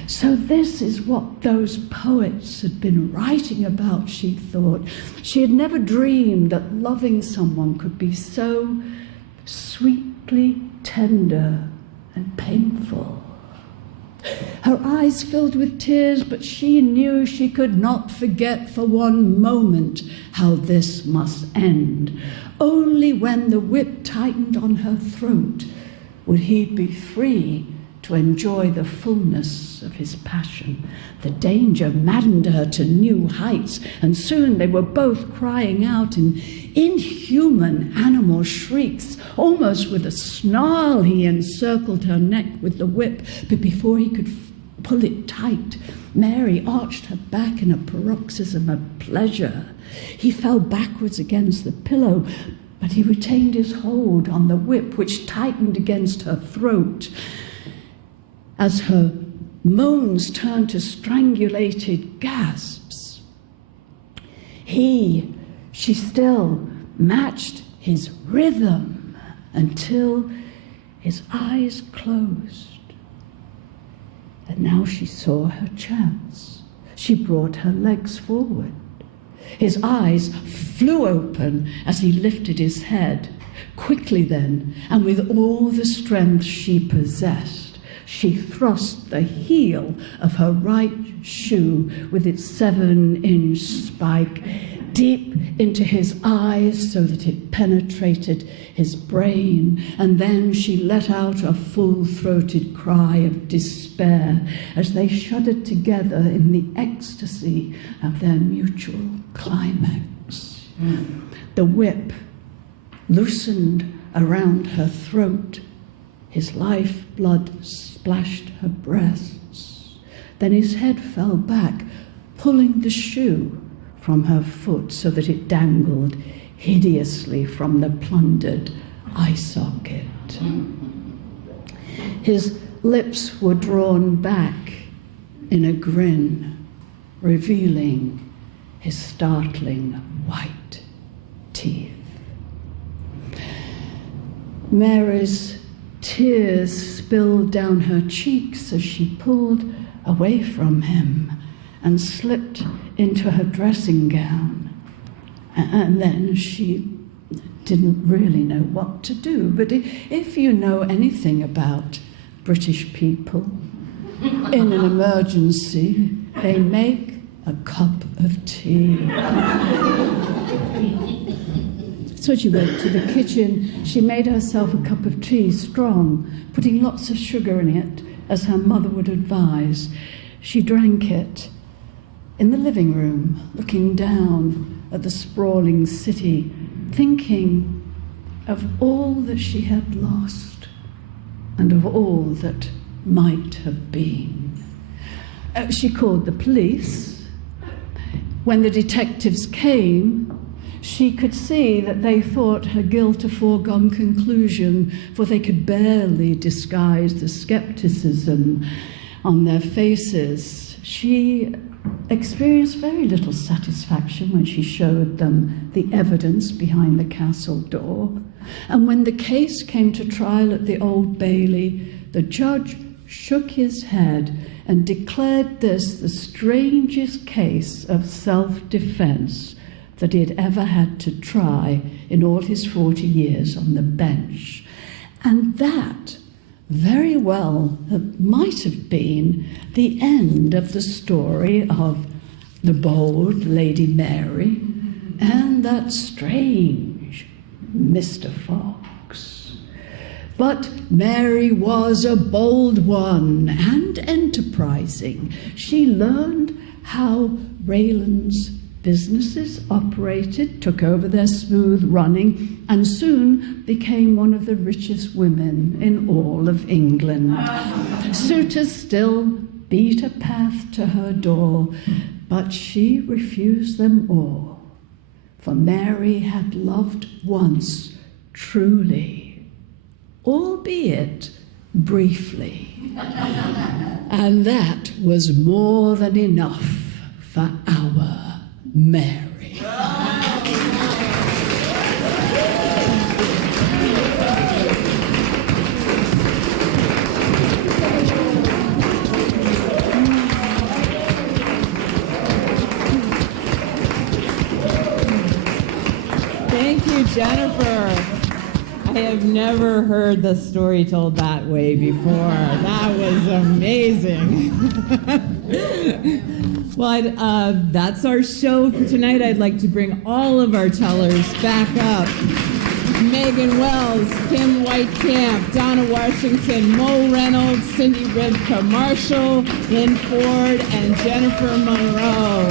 So this is what those poets had been writing about, she thought. She had never dreamed that loving someone could be so sweetly tender and painful. Her eyes filled with tears, but she knew she could not forget for one moment how this must end. Only when the whip tightened on her throat would he be free to enjoy the fullness of his passion. The danger maddened her to new heights, and soon they were both crying out in inhuman animal shrieks. Almost with a snarl, he encircled her neck with the whip, but before he could pull it tight, Mary arched her back in a paroxysm of pleasure. He fell backwards against the pillow, but he retained his hold on the whip, which tightened against her throat. As her moans turned to strangulated gasps, she still matched his rhythm until his eyes closed. And now she saw her chance. She brought her legs forward. His eyes flew open as he lifted his head. Quickly then, and with all the strength she possessed, she thrust the heel of her right shoe with its 7-inch spike deep into his eyes so that it penetrated his brain, and then she let out a full-throated cry of despair as they shuddered together in the ecstasy of their mutual climax. The whip loosened around her throat. His lifeblood splashed her breasts. Then his head fell back, pulling the shoe from her foot so that it dangled hideously from the plundered eye socket. His lips were drawn back in a grin, revealing his startling white teeth. Mary's tears spilled down her cheeks as she pulled away from him and slipped into her dressing gown. And then she didn't really know what to do. But if you know anything about British people, in an emergency, they make a cup of tea. So she went to the kitchen. She made herself a cup of tea, strong, putting lots of sugar in it, as her mother would advise. She drank it in the living room, looking down at the sprawling city, thinking of all that she had lost and of all that might have been. She called the police. When the detectives came, she could see that they thought her guilt a foregone conclusion, for they could barely disguise the skepticism on their faces. She experienced very little satisfaction when she showed them the evidence behind the castle door. And when the case came to trial at the Old Bailey, the judge shook his head and declared this the strangest case of self-defense that he had ever had to try in all his 40 years on the bench. And that very well might have been the end of the story of the bold Lady Mary and that strange Mr. Fox. But Mary was a bold one and enterprising. She learned how Raylan's businesses operated, took over their smooth running, and soon became one of the richest women in all of England. Suitors still beat a path to her door, but she refused them all, for Mary had loved once truly, albeit briefly, and that was more than enough for our Mary. Thank you, Jennifer. I have never heard the story told that way before. That was amazing. Well, that's our show for tonight. I'd like to bring all of our tellers back up. Megan Wells, Kim Weitkamp, Donna Washington, Mo Reynolds, Cindy Rivka Marshall, Lynn Ford, and Jennifer Munro.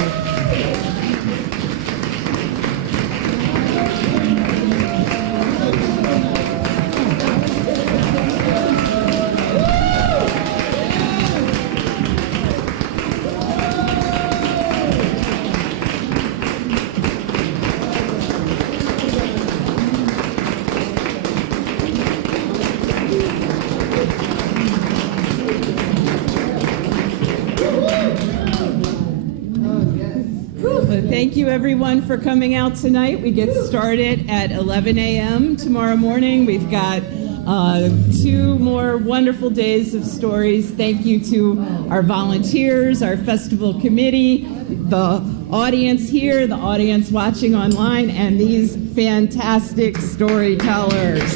Thank you, everyone, for coming out tonight. We get started at 11 a.m. tomorrow morning. We've got 2 more wonderful days of stories. Thank you to our volunteers, our festival committee, the audience here, the audience watching online, and these fantastic storytellers.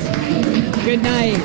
Good night.